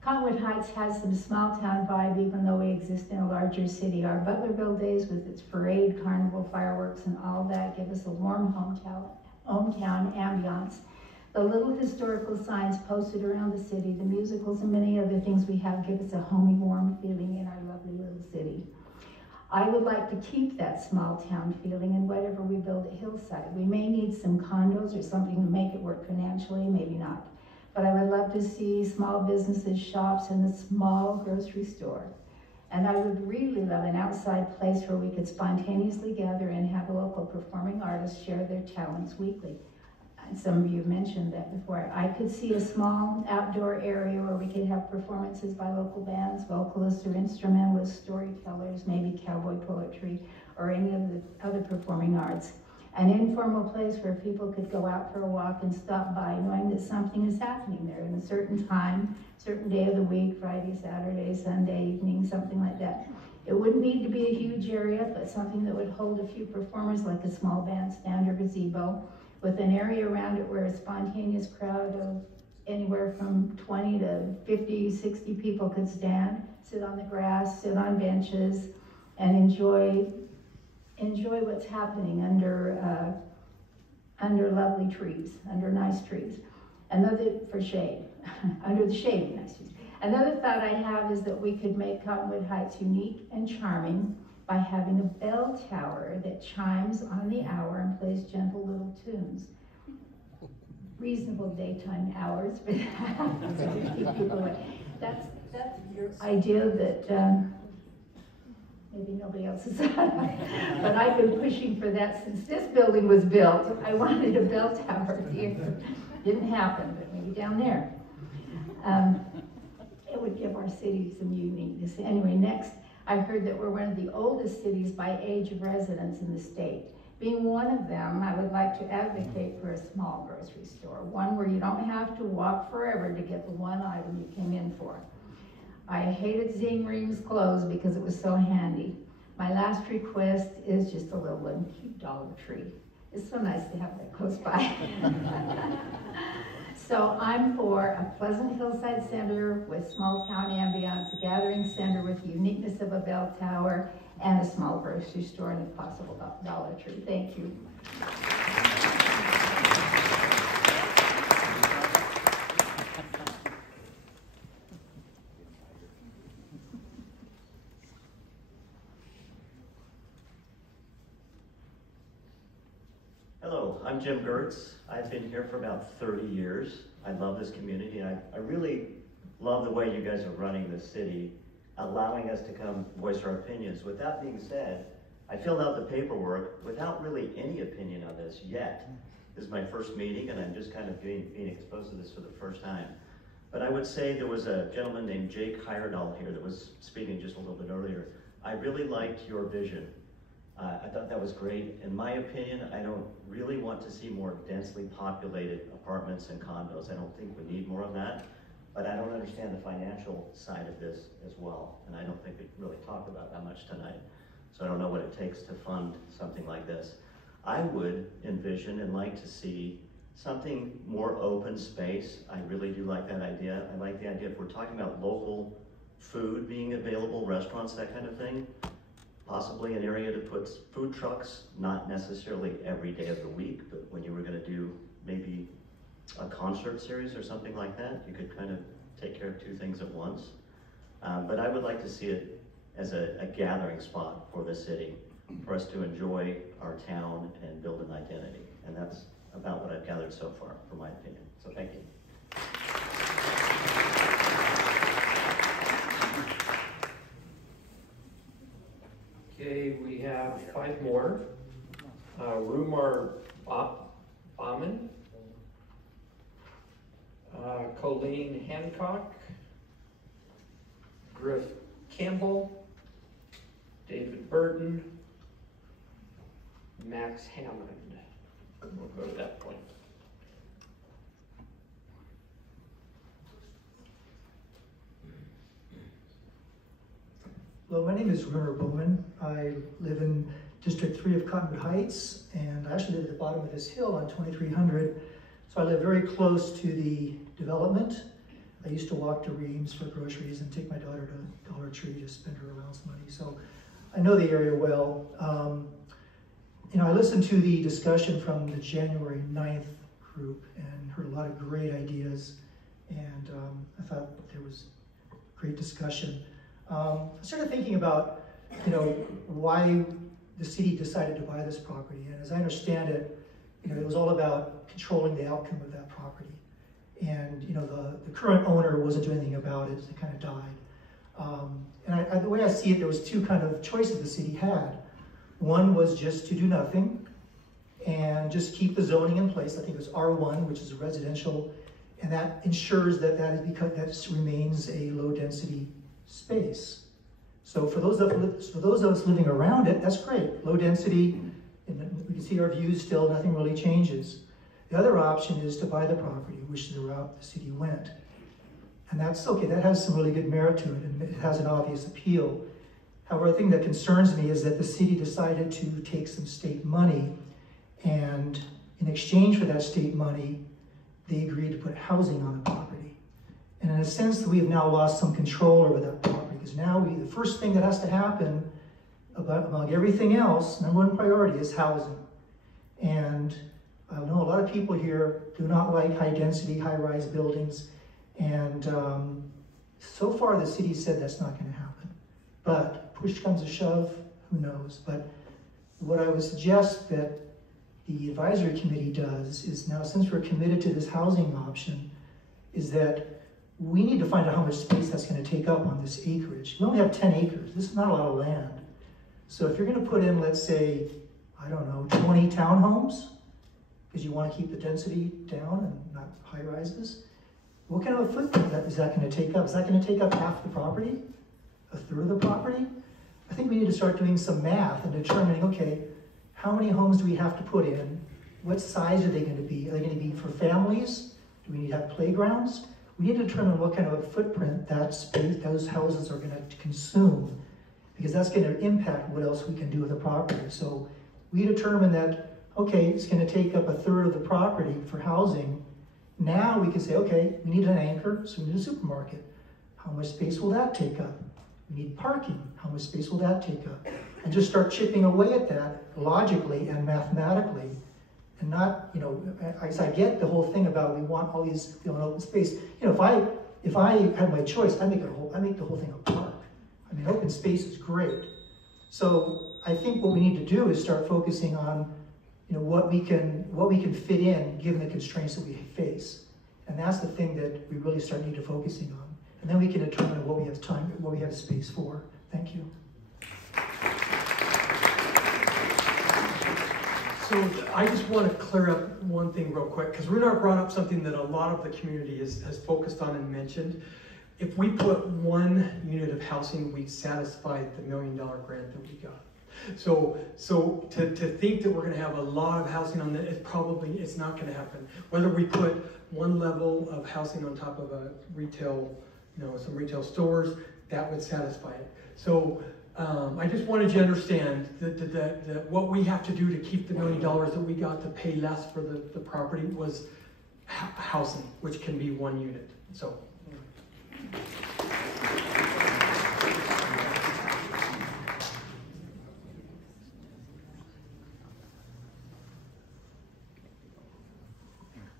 Cottonwood Heights has some small town vibe, even though we exist in a larger city. Our Butlerville days with its parade, carnival, fireworks, and all that give us a warm hometown ambiance. The little historical signs posted around the city, the musicals, and many other things we have give us a homey, warm feeling in our lovely little city. I would like to keep that small town feeling in whatever we build at Hillside. We may need some condos or something to make it work financially, maybe not. But I would love to see small businesses, shops, and a small grocery store. And I would really love an outside place where we could spontaneously gather and have local performing artists share their talents weekly. And some of you mentioned that before. I could see a small outdoor area where we could have performances by local bands, vocalists or instrumentalists, storytellers, maybe cowboy poetry, or any of the other performing arts. An informal place where people could go out for a walk and stop by knowing that something is happening there in a certain time, certain day of the week, Friday, Saturday, Sunday evening, something like that. It wouldn't need to be a huge area, but something that would hold a few performers like a small bandstand or gazebo, with an area around it where a spontaneous crowd of anywhere from 20 to 50, 60 people could stand, sit on the grass, sit on benches, and enjoy what's happening under lovely trees, under nice trees. Another, for shade, under the shade of nice trees. Another thought I have is that we could make Cottonwood Heights unique and charming by having a bell tower that chimes on the hour and plays gentle little tunes. Reasonable daytime hours, but to keep people away. That's your idea that maybe nobody else has done. But I've been pushing for that since this building was built. I wanted a bell tower here. Didn't happen, but maybe down there. It would give our city some uniqueness. Anyway, next, I heard that we're one of the oldest cities by age of residents in the state. Being one of them, I would like to advocate for a small grocery store, one where you don't have to walk forever to get the one item you came in for. I hated seeing Reams close because it was so handy. My last request is just a little one, cute Dollar Tree. It's so nice to have that close by. So I'm for a pleasant hillside center with small town ambiance, a gathering center with the uniqueness of a bell tower, and a small grocery store and if possible Dollar Tree. Thank you. I'm Jim Gertz. I've been here for about 30 years. I love this community. I really love the way you guys are running this city, allowing us to come voice our opinions. With that being said, I filled out the paperwork without really any opinion on this yet. This is my first meeting, and I'm just kind of being exposed to this for the first time. But I would say there was a gentleman named Jake Heyerdahl here that was speaking just a little bit earlier. I really liked your vision. I thought that was great. In my opinion, I don't really want to see more densely populated apartments and condos. I don't think we need more of that, but I don't understand the financial side of this as well, and I don't think we really talked about that much tonight. So I don't know what it takes to fund something like this. I would envision and like to see something more open space. I really do like that idea. I like the idea if we're talking about local food being available, restaurants, that kind of thing, possibly an area to put food trucks, not necessarily every day of the week, but when you were gonna do maybe a concert series or something like that, you could kind of take care of two things at once. But I would like to see it as a gathering spot for the city, for us to enjoy our town and build an identity. And that's about what I've gathered so far, for my opinion. So thank you. Okay, we have 5 more. Rumar Bauman, Colleen Hancock, Griff Campbell, David Burton, Max Hammond. We'll go to that point. Hello, my name is Rumar Bowman. I live in District 3 of Cottonwood Heights, and I actually live at the bottom of this hill on 2300. So I live very close to the development. I used to walk to Reams for groceries and take my daughter to Dollar Tree to spend her allowance money. So I know the area well. You know, I listened to the discussion from the January 9th group and heard a lot of great ideas, and I thought there was great discussion. I started thinking about, you know, why the city decided to buy this property, and as I understand it, you know, it was all about controlling the outcome of that property. And, you know, the current owner wasn't doing anything about it, it kind of died. And the way I see it, there was 2 kind of choices the city had. One was just to do nothing and just keep the zoning in place. I think it was R1, which is residential, and that ensures that that remains a low density space. So for those of us living around it, that's great. Low density, and we can see our views still, nothing really changes. The other option is to buy the property, which is the route the city went. And that's okay, that has some really good merit to it, and it has an obvious appeal. However, the thing that concerns me is that the city decided to take some state money, and in exchange for that state money, they agreed to put housing on the property. And in a sense, we have now lost some control over that property, because now the first thing that has to happen among everything else, #1 priority is housing. And I know a lot of people here do not like high density, high rise buildings. And so far the city said that's not going to happen. But push comes to shove, who knows? But what I would suggest that the advisory committee does is now, since we're committed to this housing option, is that we need to find out how much space that's going to take up on this acreage. We only have 10 acres. This is not a lot of land. So if you're going to put in, let's say, I don't know, 20 townhomes, because you want to keep the density down and not high rises, what kind of a footprint is that going to take up? Is that going to take up half the property? A third of the property? I think we need to start doing some math and determining, okay, how many homes do we have to put in? What size are they going to be? Are they going to be for families? Do we need to have playgrounds? We need to determine what kind of a footprint that space, those houses are going to consume, because that's going to impact what else we can do with the property. So we determine that, okay, it's going to take up a third of the property for housing. Now we can say, okay, we need an anchor, so we need a supermarket. How much space will that take up? We need parking. How much space will that take up? And just start chipping away at that logically and mathematically, and not, you know, I get the whole thing about we want all these, you know, open space. You know, if I had my choice, I make the whole thing a park. I mean, open space is great. So I think what we need to do is start focusing on what we can fit in given the constraints that we face. And that's the thing that we really start need to focusing on. And then we can determine what we have time, what we have space for. Thank you. So I just want to clear up one thing real quick, because Runar brought up something that a lot of the community has focused on and mentioned. If we put one unit of housing, we satisfied the $1 million grant that we got. So to think that we're going to have a lot of housing on that, it's not going to happen. Whether we put one level of housing on top of a retail, some retail stores, that would satisfy it. So I just wanted you to understand that what we have to do to keep the $1 million that we got to pay less for the property was housing, which can be one unit. So.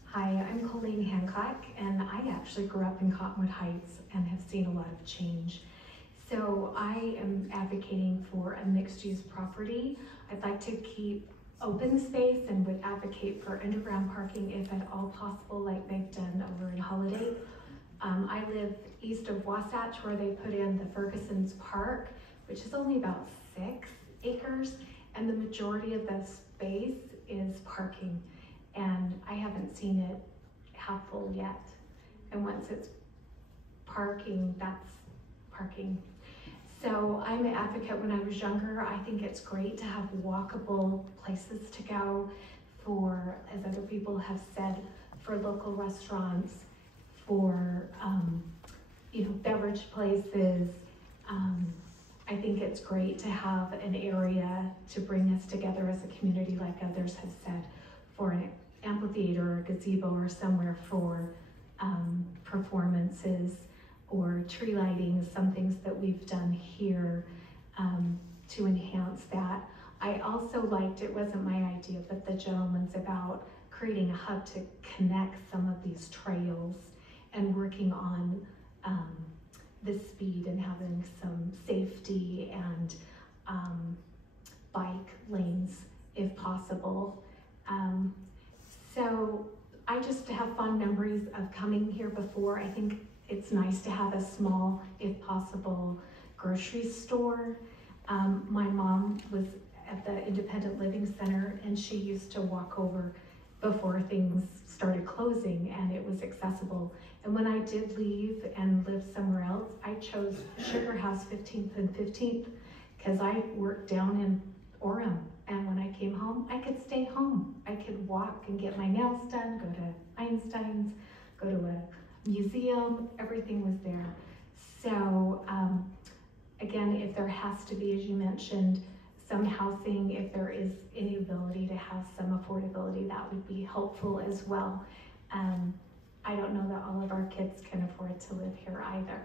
Hi, I'm Colleen Hancock, and I actually grew up in Cottonwood Heights and have seen a lot of change. So I am advocating for a mixed-use property. I'd like to keep open space and would advocate for underground parking if at all possible, like they've done over in Holiday. I live east of Wasatch, where they put in the Ferguson's Park, which is only about 6 acres, and the majority of the space is parking. And I haven't seen it half full yet. And once it's parking, that's parking. So I'm an advocate. When I was younger, I think it's great to have walkable places to go for, as other people have said, for local restaurants, for beverage places. I think it's great to have an area to bring us together as a community, like others have said, for an amphitheater or gazebo or somewhere for performances or tree lighting, some things that we've done here to enhance that. I also liked, it wasn't my idea, but the gentleman's about creating a hub to connect some of these trails and working on the speed and having some safety and bike lanes if possible. So I just have fond memories of coming here before. I think it's nice to have a small, if possible, grocery store. My mom was at the Independent Living Center, and she used to walk over before things started closing, and it was accessible. And when I did leave and live somewhere else, I chose Sugar House 15th and 15th because I worked down in Orem. And when I came home, I could stay home. I could walk and get my nails done, go to Einstein's, go to a museum, everything was there. So again, if there has to be, as you mentioned, some housing, if there is any ability to have some affordability, that would be helpful as well. I don't know that all of our kids can afford to live here either.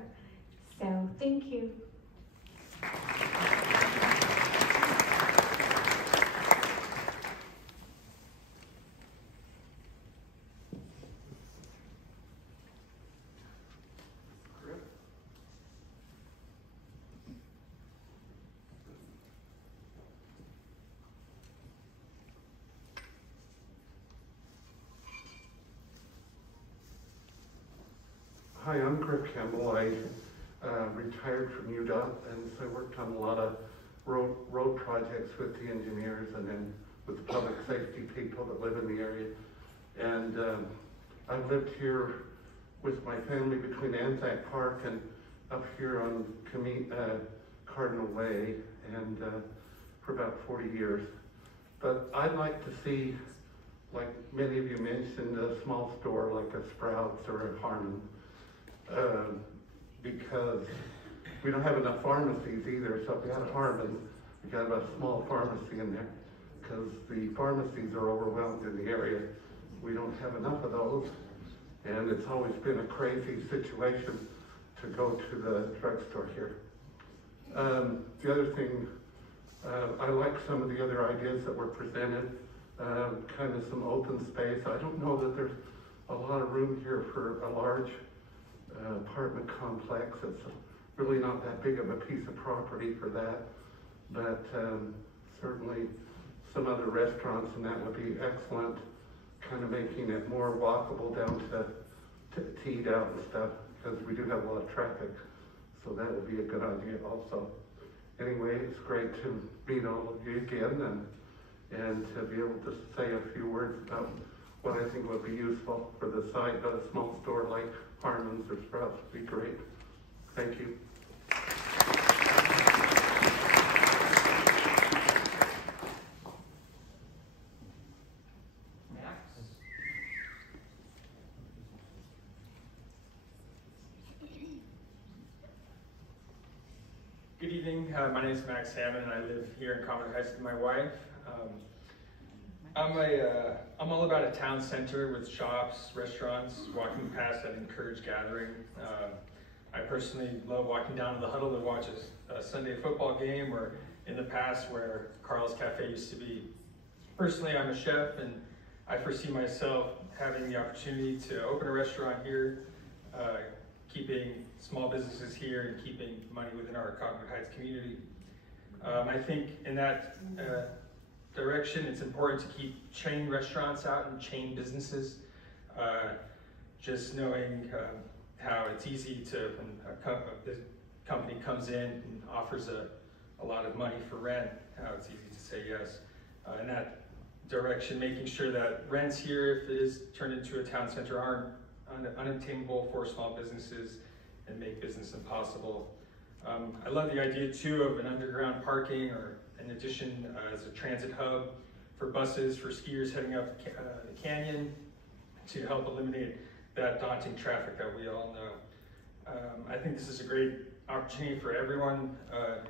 So thank you. Hi, I'm Griff Campbell. I retired from UDOT, and so I worked on a lot of road projects with the engineers and then with the public safety people that live in the area. And I've lived here with my family between Anzac Park and up here on Cardinal Way, and for about 40 years. But I'd like to see, like many of you mentioned, a small store like a Sprouts or a Harmon. Because we don't have enough pharmacies either, so if we had a Harmon, we got a small pharmacy in there, because the pharmacies are overwhelmed in the area. We don't have enough of those, and it's always been a crazy situation to go to the drugstore here. The other thing, I like some of the other ideas that were presented, kind of some open space. I don't know that there's a lot of room here for a large apartment complex. It's really not that big of a piece of property for that, but certainly some other restaurants, and that would be excellent, kind of making it more walkable down to eat out and stuff, because we do have a lot of traffic, so that would be a good idea also. Anyway, it's great to meet all of you again, and to be able to say a few words about what I think would be useful for the site. A small store like Harmon's or Sprouts would be great. Thank you. Good evening. My name is Max Hammond, and I live here in Cottonwood Heights with my wife. I'm all about a town center with shops, restaurants. Walking past that encourage gathering. I personally love walking down to the Huddle to watch a Sunday football game, or in the past where Carl's Cafe used to be. Personally, I'm a chef, and I foresee myself having the opportunity to open a restaurant here, keeping small businesses here and keeping money within our Cottonwood Heights community. I think in that direction, it's important to keep chain restaurants out and chain businesses. Just knowing how it's easy to, when a company comes in and offers a lot of money for rent, how it's easy to say yes. In that direction, making sure that rents here, if it is turned into a town center, aren't unattainable for small businesses and make business impossible. I love the idea too of an underground parking, or in addition as a transit hub for buses, for skiers heading up the canyon, to help eliminate that daunting traffic that we all know. I think this is a great opportunity for everyone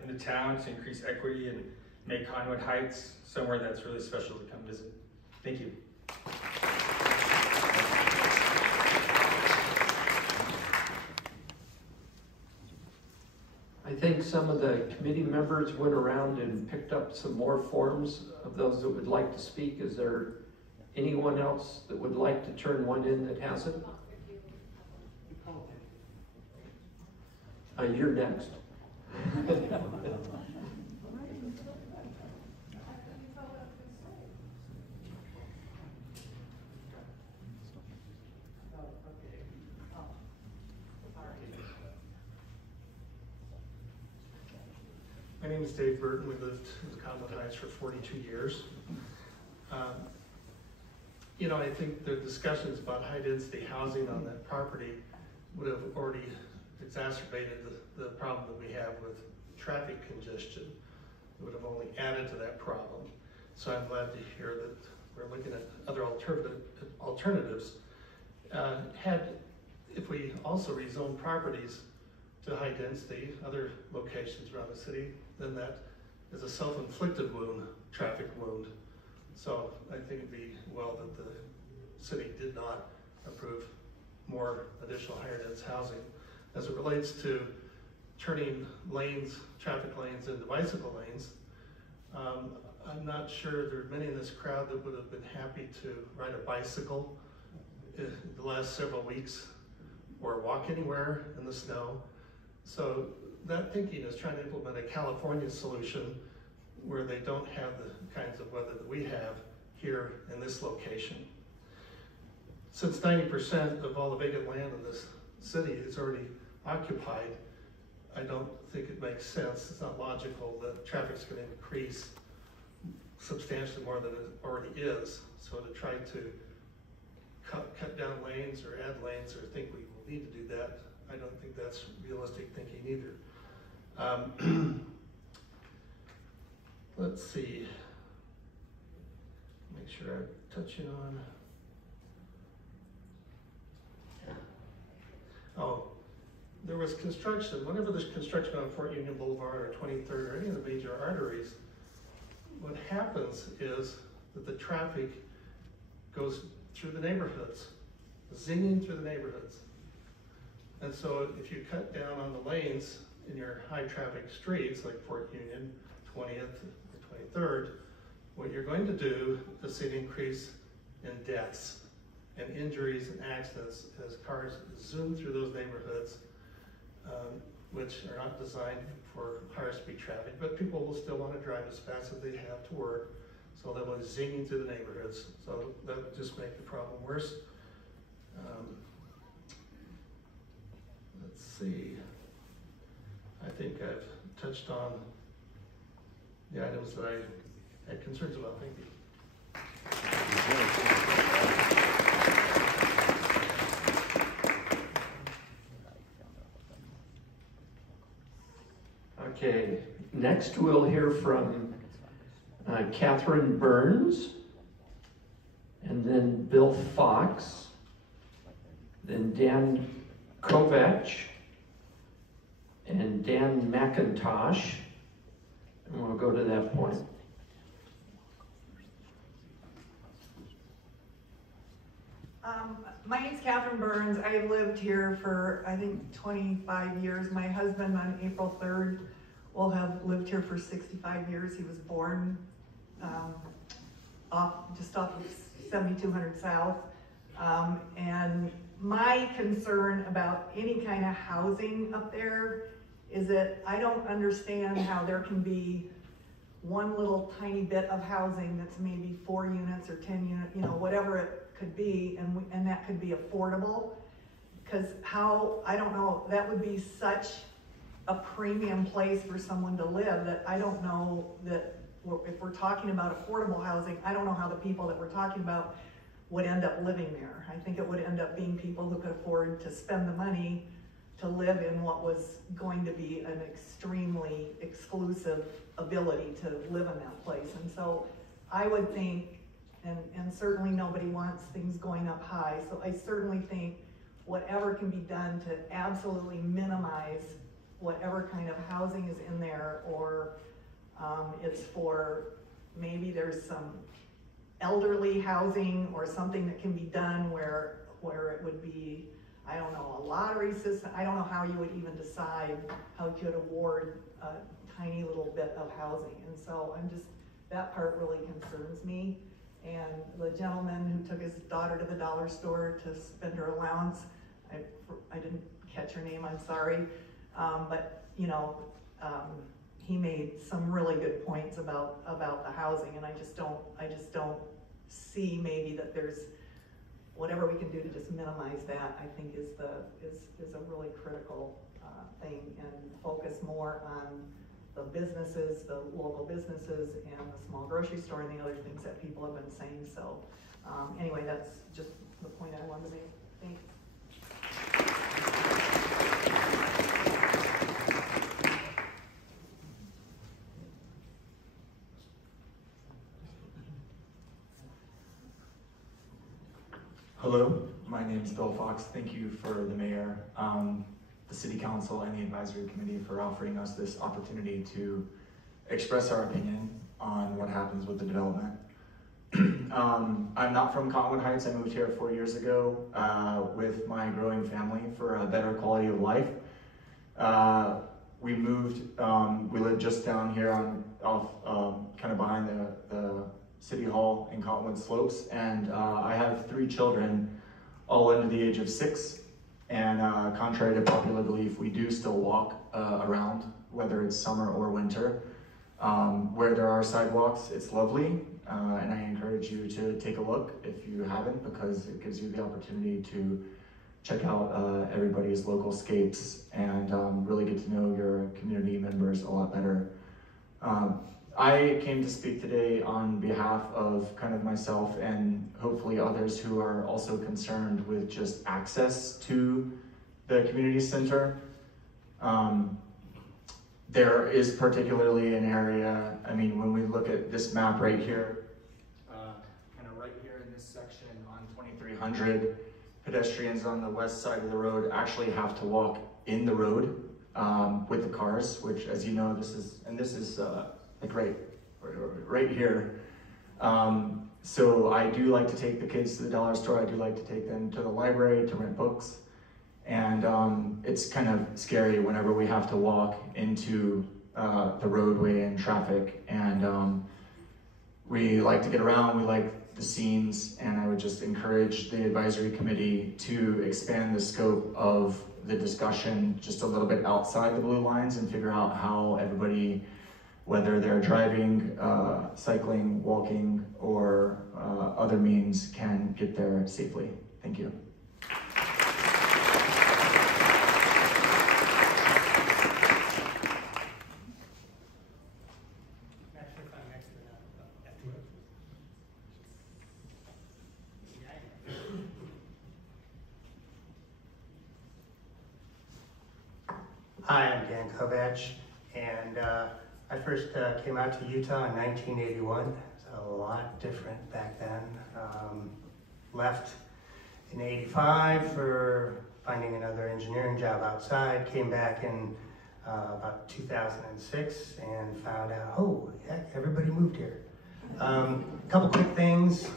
in the town to increase equity and make Cottonwood Heights somewhere that's really special to come visit. Thank you. I think some of the committee members went around and picked up some more forms of those that would like to speak. Is there anyone else that would like to turn one in that hasn't? You're next. My name is Dave Burton. We lived in Cottonwood Heights for 42 years. You know, I think the discussions about high density housing on that property would have already exacerbated the problem that we have with traffic congestion. It would have only added to that problem. So I'm glad to hear that we're looking at other alternatives. If we also rezone properties to high density, other locations around the city, then that is a self-inflicted wound, traffic wound. So I think it'd be well that the city did not approve more additional higher dense housing. As it relates to turning lanes, traffic lanes into bicycle lanes, I'm not sure there are many in this crowd that would have been happy to ride a bicycle in the last several weeks or walk anywhere in the snow. So that thinking is trying to implement a California solution where they don't have the kinds of weather that we have here in this location. Since 90% of all the vacant land in this city is already occupied, I don't think it makes sense. It's not logical that traffic's going to increase substantially more than it already is. So to try to cut down lanes or add lanes or think we will need to do that, I don't think that's realistic thinking either. Let's see. Make sure I'm touching on. Oh, there was construction. Whenever there's construction on Fort Union Boulevard or 23rd or any of the major arteries, what happens is that the traffic goes through the neighborhoods, zinging through the neighborhoods. And so if you cut down on the lanes in your high traffic streets like Fort Union, 20th, or 23rd, what you're going to do is see an increase in deaths and injuries and accidents as cars zoom through those neighborhoods, which are not designed for higher speed traffic, but people will still want to drive as fast as they have to work. So that was zinging through the neighborhoods, so that would just make the problem worse. Let's see, I think I've touched on the items that I had concerns about. Thank you. Okay, next we'll hear from Catherine Burns, and then Bill Fox, then Dan Kovac, and Dan McIntosh, and we'll go to that point. My name's Catherine Burns. I've lived here for, I think, 25 years. My husband on April 3rd will have lived here for 65 years. He was born just off of 7200 South. And my concern about any kind of housing up there is that I don't understand how there can be one little tiny bit of housing that's maybe 4 units or 10 units, you know, whatever it could be, and that could be affordable. Because I don't know, that would be such a premium place for someone to live that I don't know that if we're talking about affordable housing, I don't know how the people that we're talking about would end up living there. I think it would end up being people who could afford to spend the money to live in what was going to be an extremely exclusive ability to live in that place. And so I would think, and certainly nobody wants things going up high, so I certainly think whatever can be done to absolutely minimize whatever kind of housing is in there, or it's for, maybe there's some elderly housing or something that can be done where it would be, I don't know, a lottery system. I don't know how you would even decide how you could award a tiny little bit of housing. And so that part really concerns me. And the gentleman who took his daughter to the dollar store to spend her allowance, I didn't catch her name, I'm sorry. But you know, he made some really good points about the housing, and I just don't see maybe that there's whatever we can do to just minimize that. I think is a really critical thing, and focus more on the businesses, the local businesses, and the small grocery store, and the other things that people have been saying. So anyway, that's just the point I wanted to make. Thanks. Hello, my name is Bill Fox. Thank you for the mayor, the city council, and the advisory committee for offering us this opportunity to express our opinion on what happens with the development. I'm not from Cottonwood Heights. I moved here 4 years ago with my growing family for a better quality of life. We moved, we lived just down here kind of behind the City Hall in Cottonwood Slopes, and I have 3 children, all under the age of 6, and contrary to popular belief, we do still walk around, whether it's summer or winter. Where there are sidewalks, it's lovely, and I encourage you to take a look if you haven't, because it gives you the opportunity to check out everybody's local scapes and really get to know your community members a lot better. I came to speak today on behalf of kind of myself and hopefully others who are also concerned with just access to the community center. There is particularly an area, I mean, when we look at this map right here, kind of right here in this section on 2300, pedestrians on the west side of the road actually have to walk in the road with the cars, which, as you know, this is like right here. So I do like to take the kids to the dollar store. I do like to take them to the library to rent books. And it's kind of scary whenever we have to walk into the roadway and traffic. And we like to get around, we like the scenes, and I would just encourage the advisory committee to expand the scope of the discussion just a little bit outside the blue lines and figure out how everybody whether they're driving, cycling, walking, or other means, can get there safely. Thank you. Hi, I'm Dan Kovach, and I first came out to Utah in 1981. It was a lot different back then. Left in 85 for finding another engineering job outside, came back in about 2006 and found out, oh, heck, everybody moved here. A couple quick things,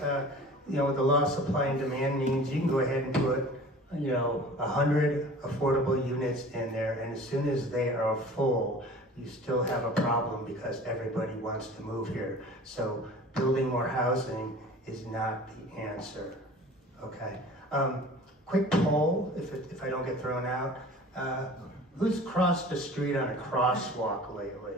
you know, with the law of supply and demand means you can go ahead and put 100 affordable units in there, and as soon as they are full, you still have a problem because everybody wants to move here. So building more housing is not the answer, okay? Quick poll, if I don't get thrown out. Who's crossed the street on a crosswalk lately?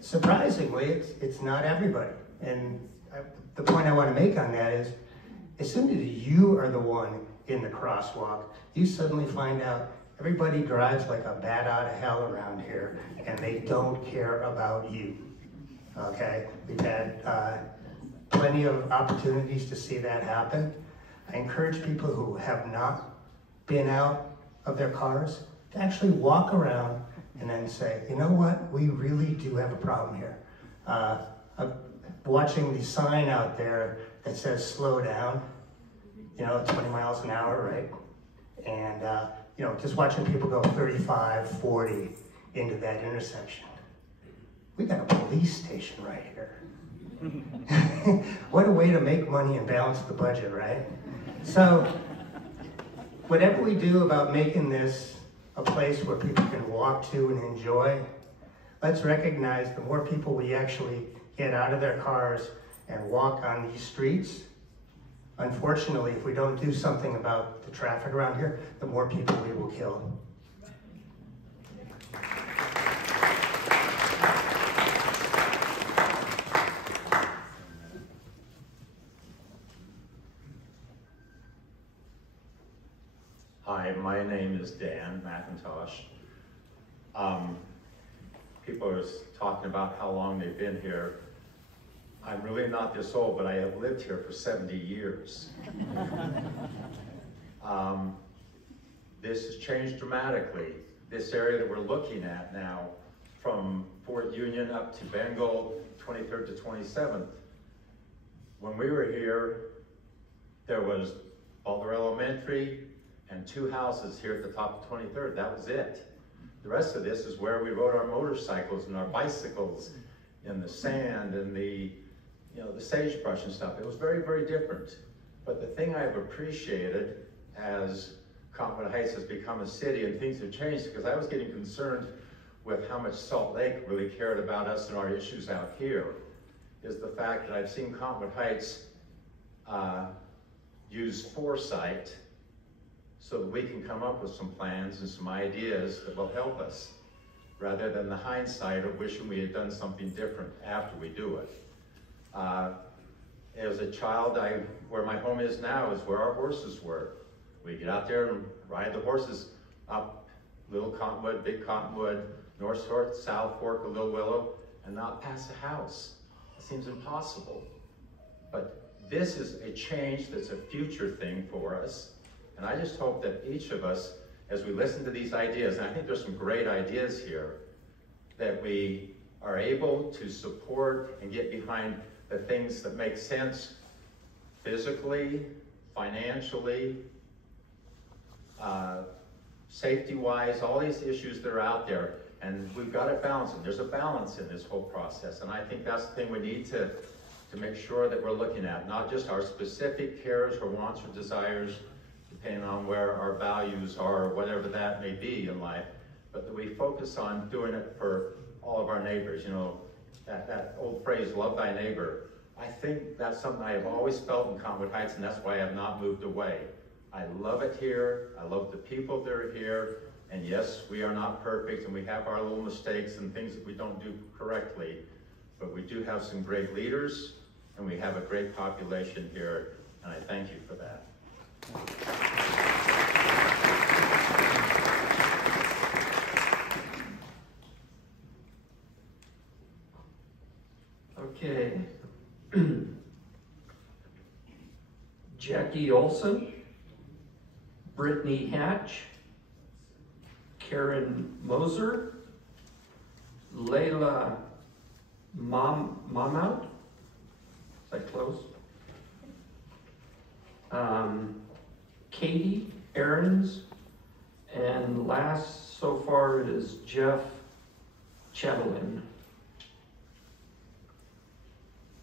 Surprisingly, it's not everybody. And the point I want to make on that is, as soon as you are the one in the crosswalk, you suddenly find out everybody drives like a bat out of hell around here, and they don't care about you, okay? We've had plenty of opportunities to see that happen. I encourage people who have not been out of their cars to actually walk around and then say, you know what, we really do have a problem here. Watching the sign out there that says slow down, 20 miles an hour, right? And, just watching people go 35, 40 into that intersection. We got a police station right here. What a way to make money and balance the budget, right? So, whatever we do about making this a place where people can walk to and enjoy, let's recognize the more people we actually get out of their cars and walk on these streets. Unfortunately, if we don't do something about the traffic around here, the more people we will kill. Hi, my name is Dan McIntosh. People are talking about how long they've been here. I'm really not this old, but I have lived here for 70 years. This has changed dramatically. This area that we're looking at now, from Fort Union up to Bengal, 23rd to 27th. When we were here, there was Boulder Elementary and 2 houses here at the top of 23rd. That was it. The rest of this is where we rode our motorcycles and our bicycles in the sand and the sagebrush and stuff. It was very, very different. But the thing I've appreciated as Cottonwood Heights has become a city and things have changed, because I was getting concerned with how much Salt Lake really cared about us and our issues out here, is the fact that I've seen Cottonwood Heights use foresight so that we can come up with some plans and some ideas that will help us, rather than the hindsight of wishing we had done something different after we do it. As a child, where my home is now is where our horses were. We get out there and ride the horses up Little Cottonwood, Big Cottonwood, North Fork, South Fork of Little Willow, and not pass a house. It seems impossible. But this is a change that's a future thing for us. And I just hope that each of us, as we listen to these ideas, and I think there's some great ideas here, that we are able to support and get behind the things that make sense physically, financially, safety-wise, all these issues that are out there. And we've got to balance them. There's a balance in this whole process. And I think that's the thing we need to make sure that we're looking at, not just our specific cares or wants or desires, depending on where our values are, or whatever that may be in life, but that we focus on doing it for all of our neighbors. That old phrase, love thy neighbor. I think that's something I have always felt in Cottonwood Heights, and that's why I have not moved away. I love it here. I love the people that are here, And yes, we are not perfect and we have our little mistakes and things that we don't do correctly, but we do have some great leaders and we have a great population here, and I thank you for that. Okay. Jackie Olson, Brittany Hatch, Karen Moser, Layla Mamout, is that close? Katie Aarons, and last so far is Jeff Chatelain.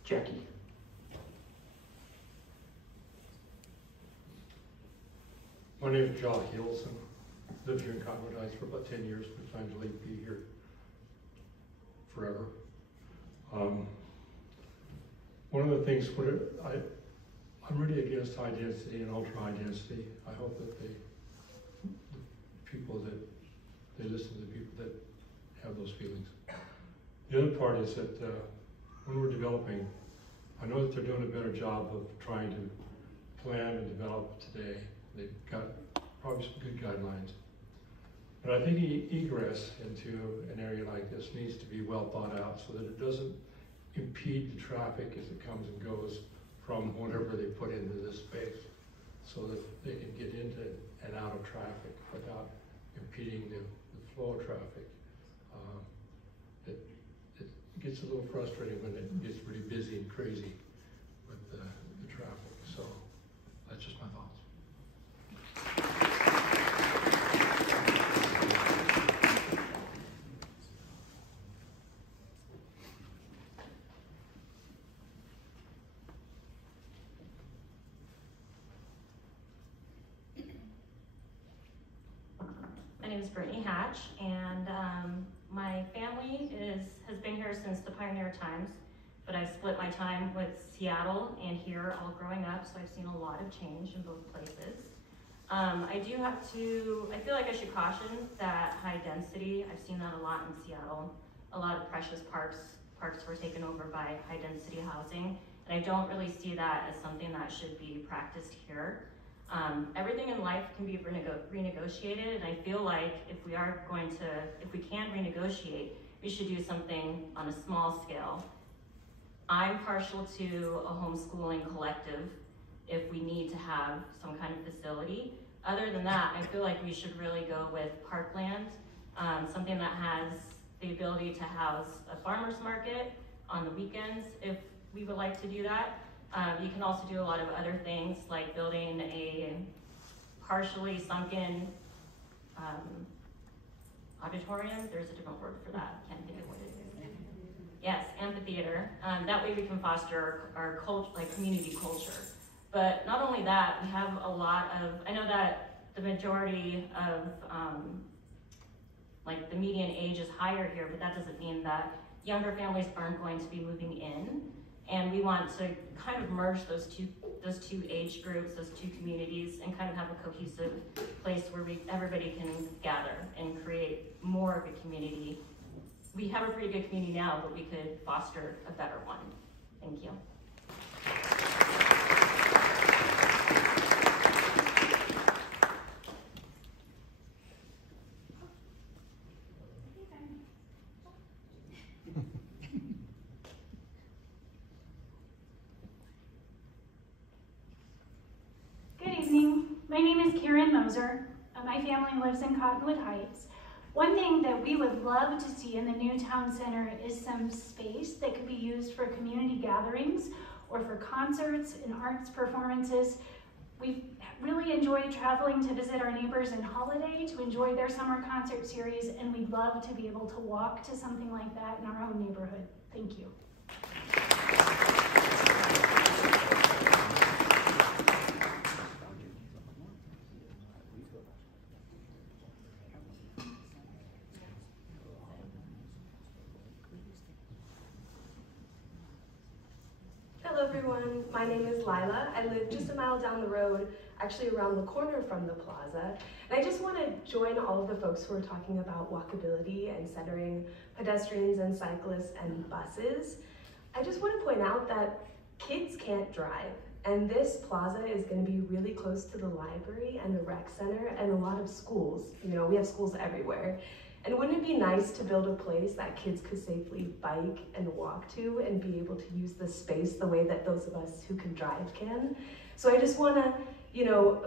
Jackie. My name is Jock Hilson. Lived here in Cottonwood Heights for about 10 years, but plan to be here forever. One of the things, I'm really against high density and ultra high density. I hope that the people that they listen to the people that have those feelings. The other part is that when we're developing, I know that they're doing a better job of trying to plan and develop today. They've got probably some good guidelines. But I think egress into an area like this needs to be well thought out so that it doesn't impede the traffic as it comes and goes from whatever they put into this space, so that they can get into and out of traffic without impeding the flow of traffic. It gets a little frustrating when it gets really busy and crazy with the traffic. So that's just my thoughts. My name is Brittany Hatch, and my family has been here since the pioneer times, but I've split my time with Seattle and here all growing up, so I've seen a lot of change in both places. I feel like I should caution that high density, I've seen that a lot in Seattle. A lot of precious parks were taken over by high density housing, and I don't really see that as something that should be practiced here. Everything in life can be renegotiated, and I feel like if we can renegotiate, we should do something on a small scale. I'm partial to a homeschooling collective if we need to have some kind of facility. Other than that, I feel like we should really go with parkland, something that has the ability to house a farmer's market on the weekends if we would like to do that. You can also do a lot of other things like building a partially sunken auditorium. There's a different word for that. Can't think of what it is. Yes, amphitheater. That way we can foster our culture, like community culture. But not only that, we have a lot of, I know that the majority of, like the median age is higher here, but that doesn't mean that younger families aren't going to be moving in. And we want to kind of merge those two age groups, those two communities, and kind of have a cohesive place where everybody can gather and create more of a community. We have a pretty good community now, but we could foster a better one. Thank you. My name is Karen Moser. My family lives in Cottonwood Heights. One thing that we would love to see in the new town center is some space that could be used for community gatherings or for concerts and arts performances. We've really enjoyed traveling to visit our neighbors in Holiday to enjoy their summer concert series, and we'd love to be able to walk to something like that in our own neighborhood. Thank you. Hello everyone, my name is Lila. I live just a mile down the road. actually around the corner from the plaza. And I just want to join all of the folks who are talking about walkability and centering pedestrians and cyclists and buses. I just want to point out that kids can't drive, and this plaza is going to be really close to the library and the rec center and a lot of schools. You know, we have schools everywhere. And wouldn't it be nice to build a place that kids could safely bike and walk to and be able to use the space the way that those of us who can drive can? So I just want to, you know,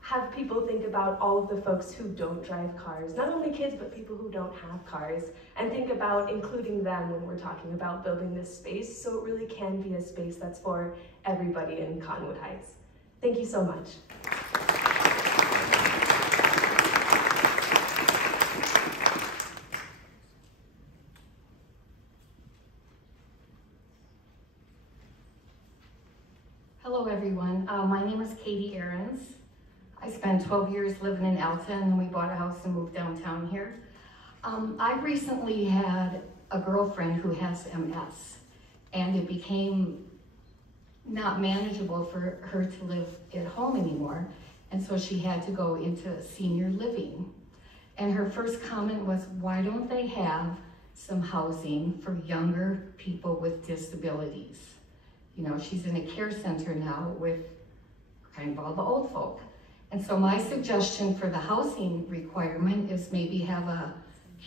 have people think about all of the folks who don't drive cars, not only kids, but people who don't have cars, and think about including them when we're talking about building this space so it really can be a space that's for everybody in Cottonwood Heights. Thank you so much. Hello everyone, my name is Katie Ahrens. I spent 12 years living in Alton, and we bought a house and moved downtown here. I recently had a girlfriend who has MS, and it became not manageable for her to live at home anymore, and so she had to go into senior living. And her first comment was, why don't they have some housing for younger people with disabilities? You know, she's in a care center now with kind of all the old folk. And so my suggestion for the housing requirement is maybe have a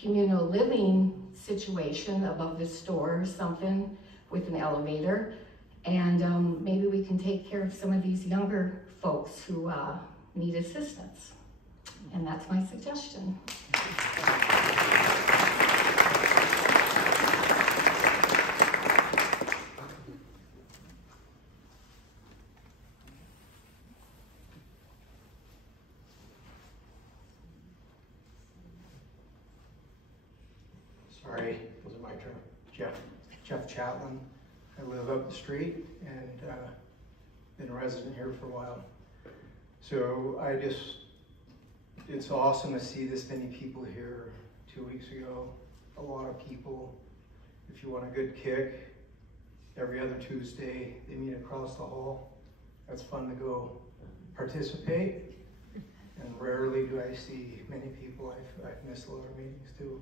communal living situation above the store or something with an elevator. And maybe we can take care of some of these younger folks who need assistance. And that's my suggestion. Sorry, was it my turn? Jeff Chatlin. I live up the street and been a resident here for a while. So it's awesome to see this many people here 2 weeks ago. A lot of people. If you want a good kick, every other Tuesday they meet across the hall. That's fun to go participate. And rarely do I see many people. I've missed a lot of meetings too.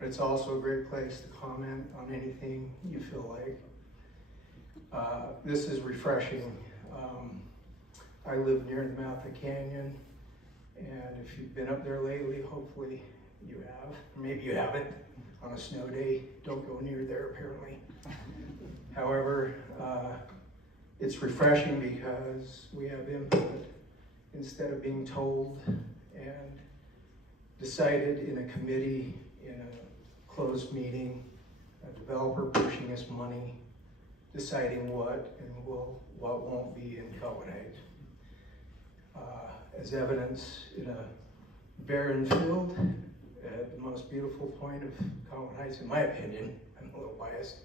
But it's also a great place to comment on anything you feel like. This is refreshing. I live near the mouth of the canyon, and if you've been up there lately, hopefully you have. Or maybe you haven't. On a snow day, don't go near there apparently. However, it's refreshing because we have input instead of being told and decided in a committee, in a closed meeting, a developer pushing us money, deciding what and what won't be in Cottonwood Heights. As evidence, in a barren field, at the most beautiful point of Cottonwood Heights, in my opinion, I'm a little biased,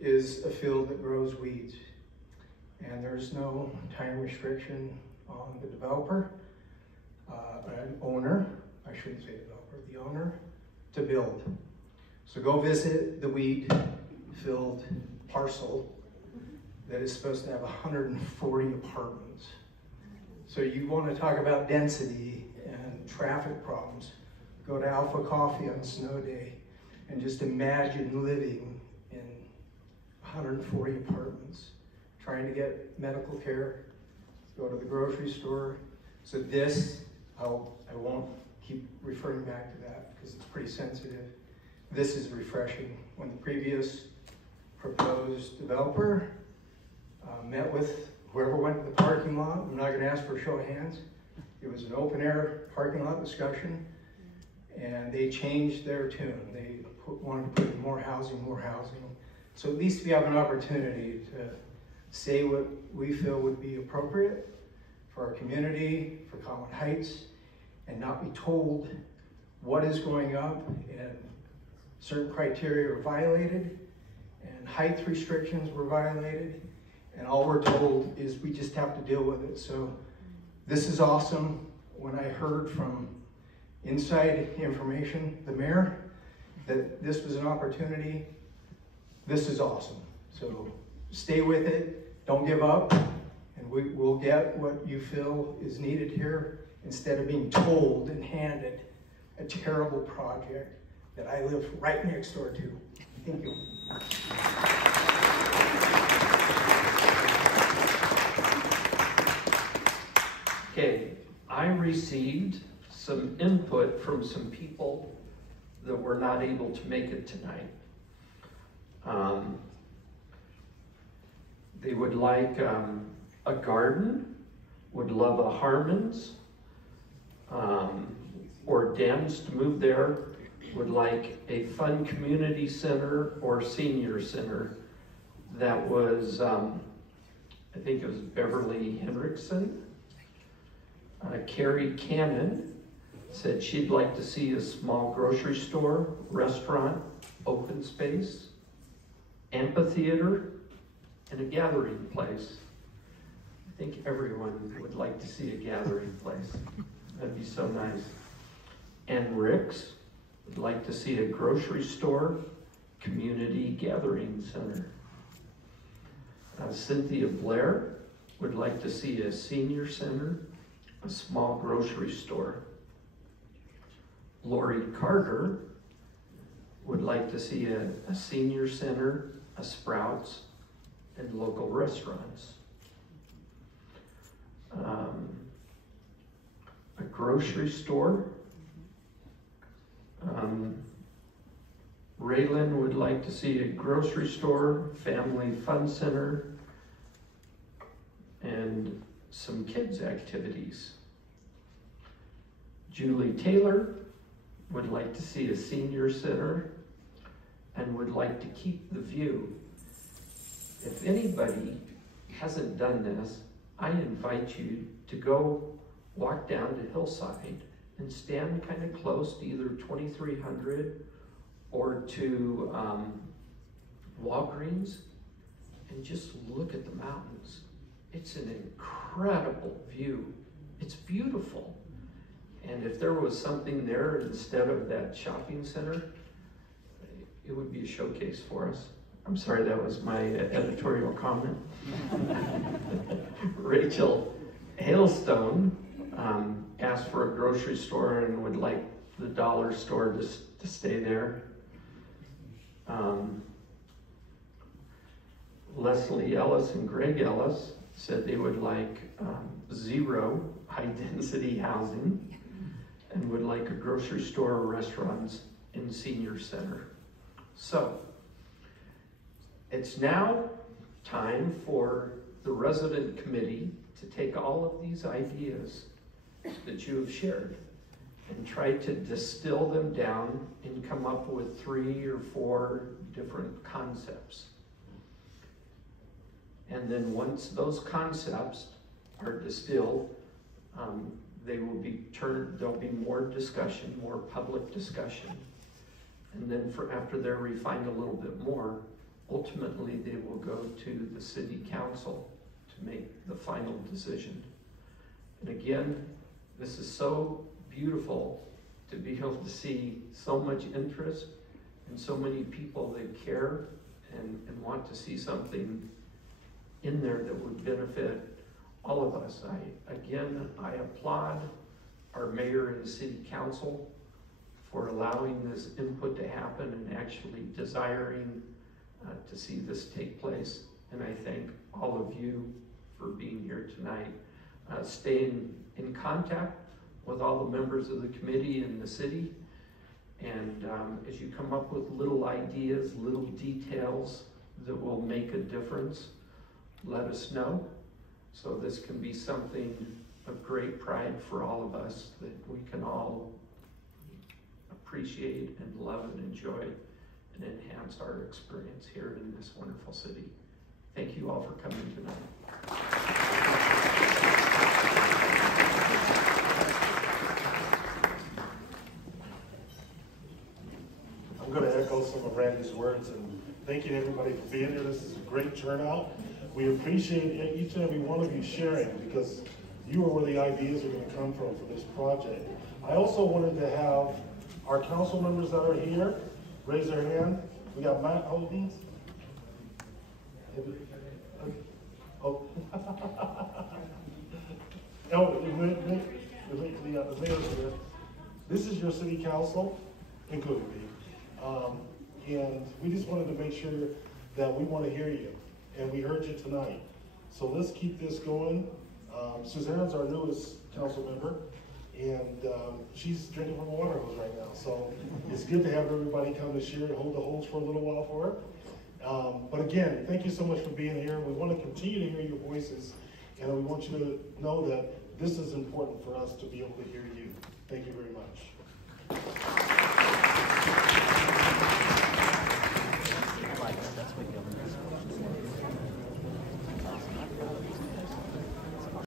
is a field that grows weeds. And there's no time restriction on the developer, an owner, I shouldn't say developer, the owner, to build. So go visit the weed-filled parcel that is supposed to have 140 apartments. So you want to talk about density and traffic problems, go to Alpha Coffee on a snow day and just imagine living in 140 apartments, trying to get medical care, go to the grocery store. So this, I won't keep referring back to that because it's pretty sensitive. This is refreshing. When the previous proposed developer met with whoever went to the parking lot, I'm not gonna ask for a show of hands. It was an open air parking lot discussion, and they changed their tune. They wanted to put in more housing. So at least we have an opportunity to say what we feel would be appropriate for our community, for Cottonwood Heights, and not be told what is going up and certain criteria are violated and height restrictions were violated, and all we're told is we just have to deal with it. So this is awesome. When I heard from inside information, the mayor, that this was an opportunity, this is awesome. So stay with it, don't give up, and we'll get what you feel is needed here instead of being told and handed a terrible project that I live right next door to. Thank you. Okay, I received some input from some people that were not able to make it tonight. They would like a garden, would love a Harmons, or Dems to move there, would like a fun community center or senior center. That was, I think it was Beverly Hendrickson. Carrie Cannon said she'd like to see a small grocery store, restaurant, open space, amphitheater, and a gathering place. I think everyone would like to see a gathering place. That'd be so nice. And Rick's would like to see a grocery store, community gathering center. Cynthia Blair would like to see a senior center, a small grocery store. Lori Carter would like to see a senior center, a Sprouts, and local restaurants. A grocery store. Raylan would like to see a grocery store, family fun center, and some kids activities. Julie Taylor would like to see a senior center and would like to keep the view. If anybody hasn't done this, I invite you to go walk down to Hillside and stand kind of close to either 2300 or to Walgreens and just look at the mountains. It's an incredible view. It's beautiful. And if there was something there instead of that shopping center, it would be a showcase for us. I'm sorry, that was my editorial comment. Rachel Hailstone asked for a grocery store and would like the dollar store to stay there. Leslie Ellis and Greg Ellis said they would like zero high-density housing and would like a grocery store or restaurants in senior center. So, it's now time for the resident committee to take all of these ideas that you have shared and try to distill them down and come up with 3 or 4 different concepts. And then once those concepts are distilled, there'll be more discussion, more public discussion. And then after they're refined a little bit more, ultimately they will go to the city council to make the final decision. And again, this is so beautiful to be able to see so much interest and so many people that care and want to see something in there that would benefit all of us. I applaud our mayor and city council for allowing this input to happen and actually desiring to see this take place. And I thank all of you for being here tonight. Stay in contact with all the members of the committee and the city. And as you come up with little ideas, little details that will make a difference, let us know. So this can be something of great pride for all of us that we can all appreciate and love and enjoy and enhance our experience here in this wonderful city. Thank you all for coming tonight. I'm going to echo some of Randy's words and thanking everybody for being here. This is a great turnout. We appreciate each and every one of you sharing because you are where the ideas are going to come from for this project. I also wanted to have our council members that are here raise their hand. We got Matt Holdings. Oh. Oh, the mayor's here. This is your city council, including me. And we just wanted to make sure that we want to hear you, and we heard you tonight. So let's keep this going. Suzanne's our newest council member, and she's drinking from a water hose right now. So it's good to have everybody come to share and hold the hose for a little while for her. But again, thank you so much for being here. We want to continue to hear your voices, and we want you to know that this is important for us to be able to hear you. Thank you very much.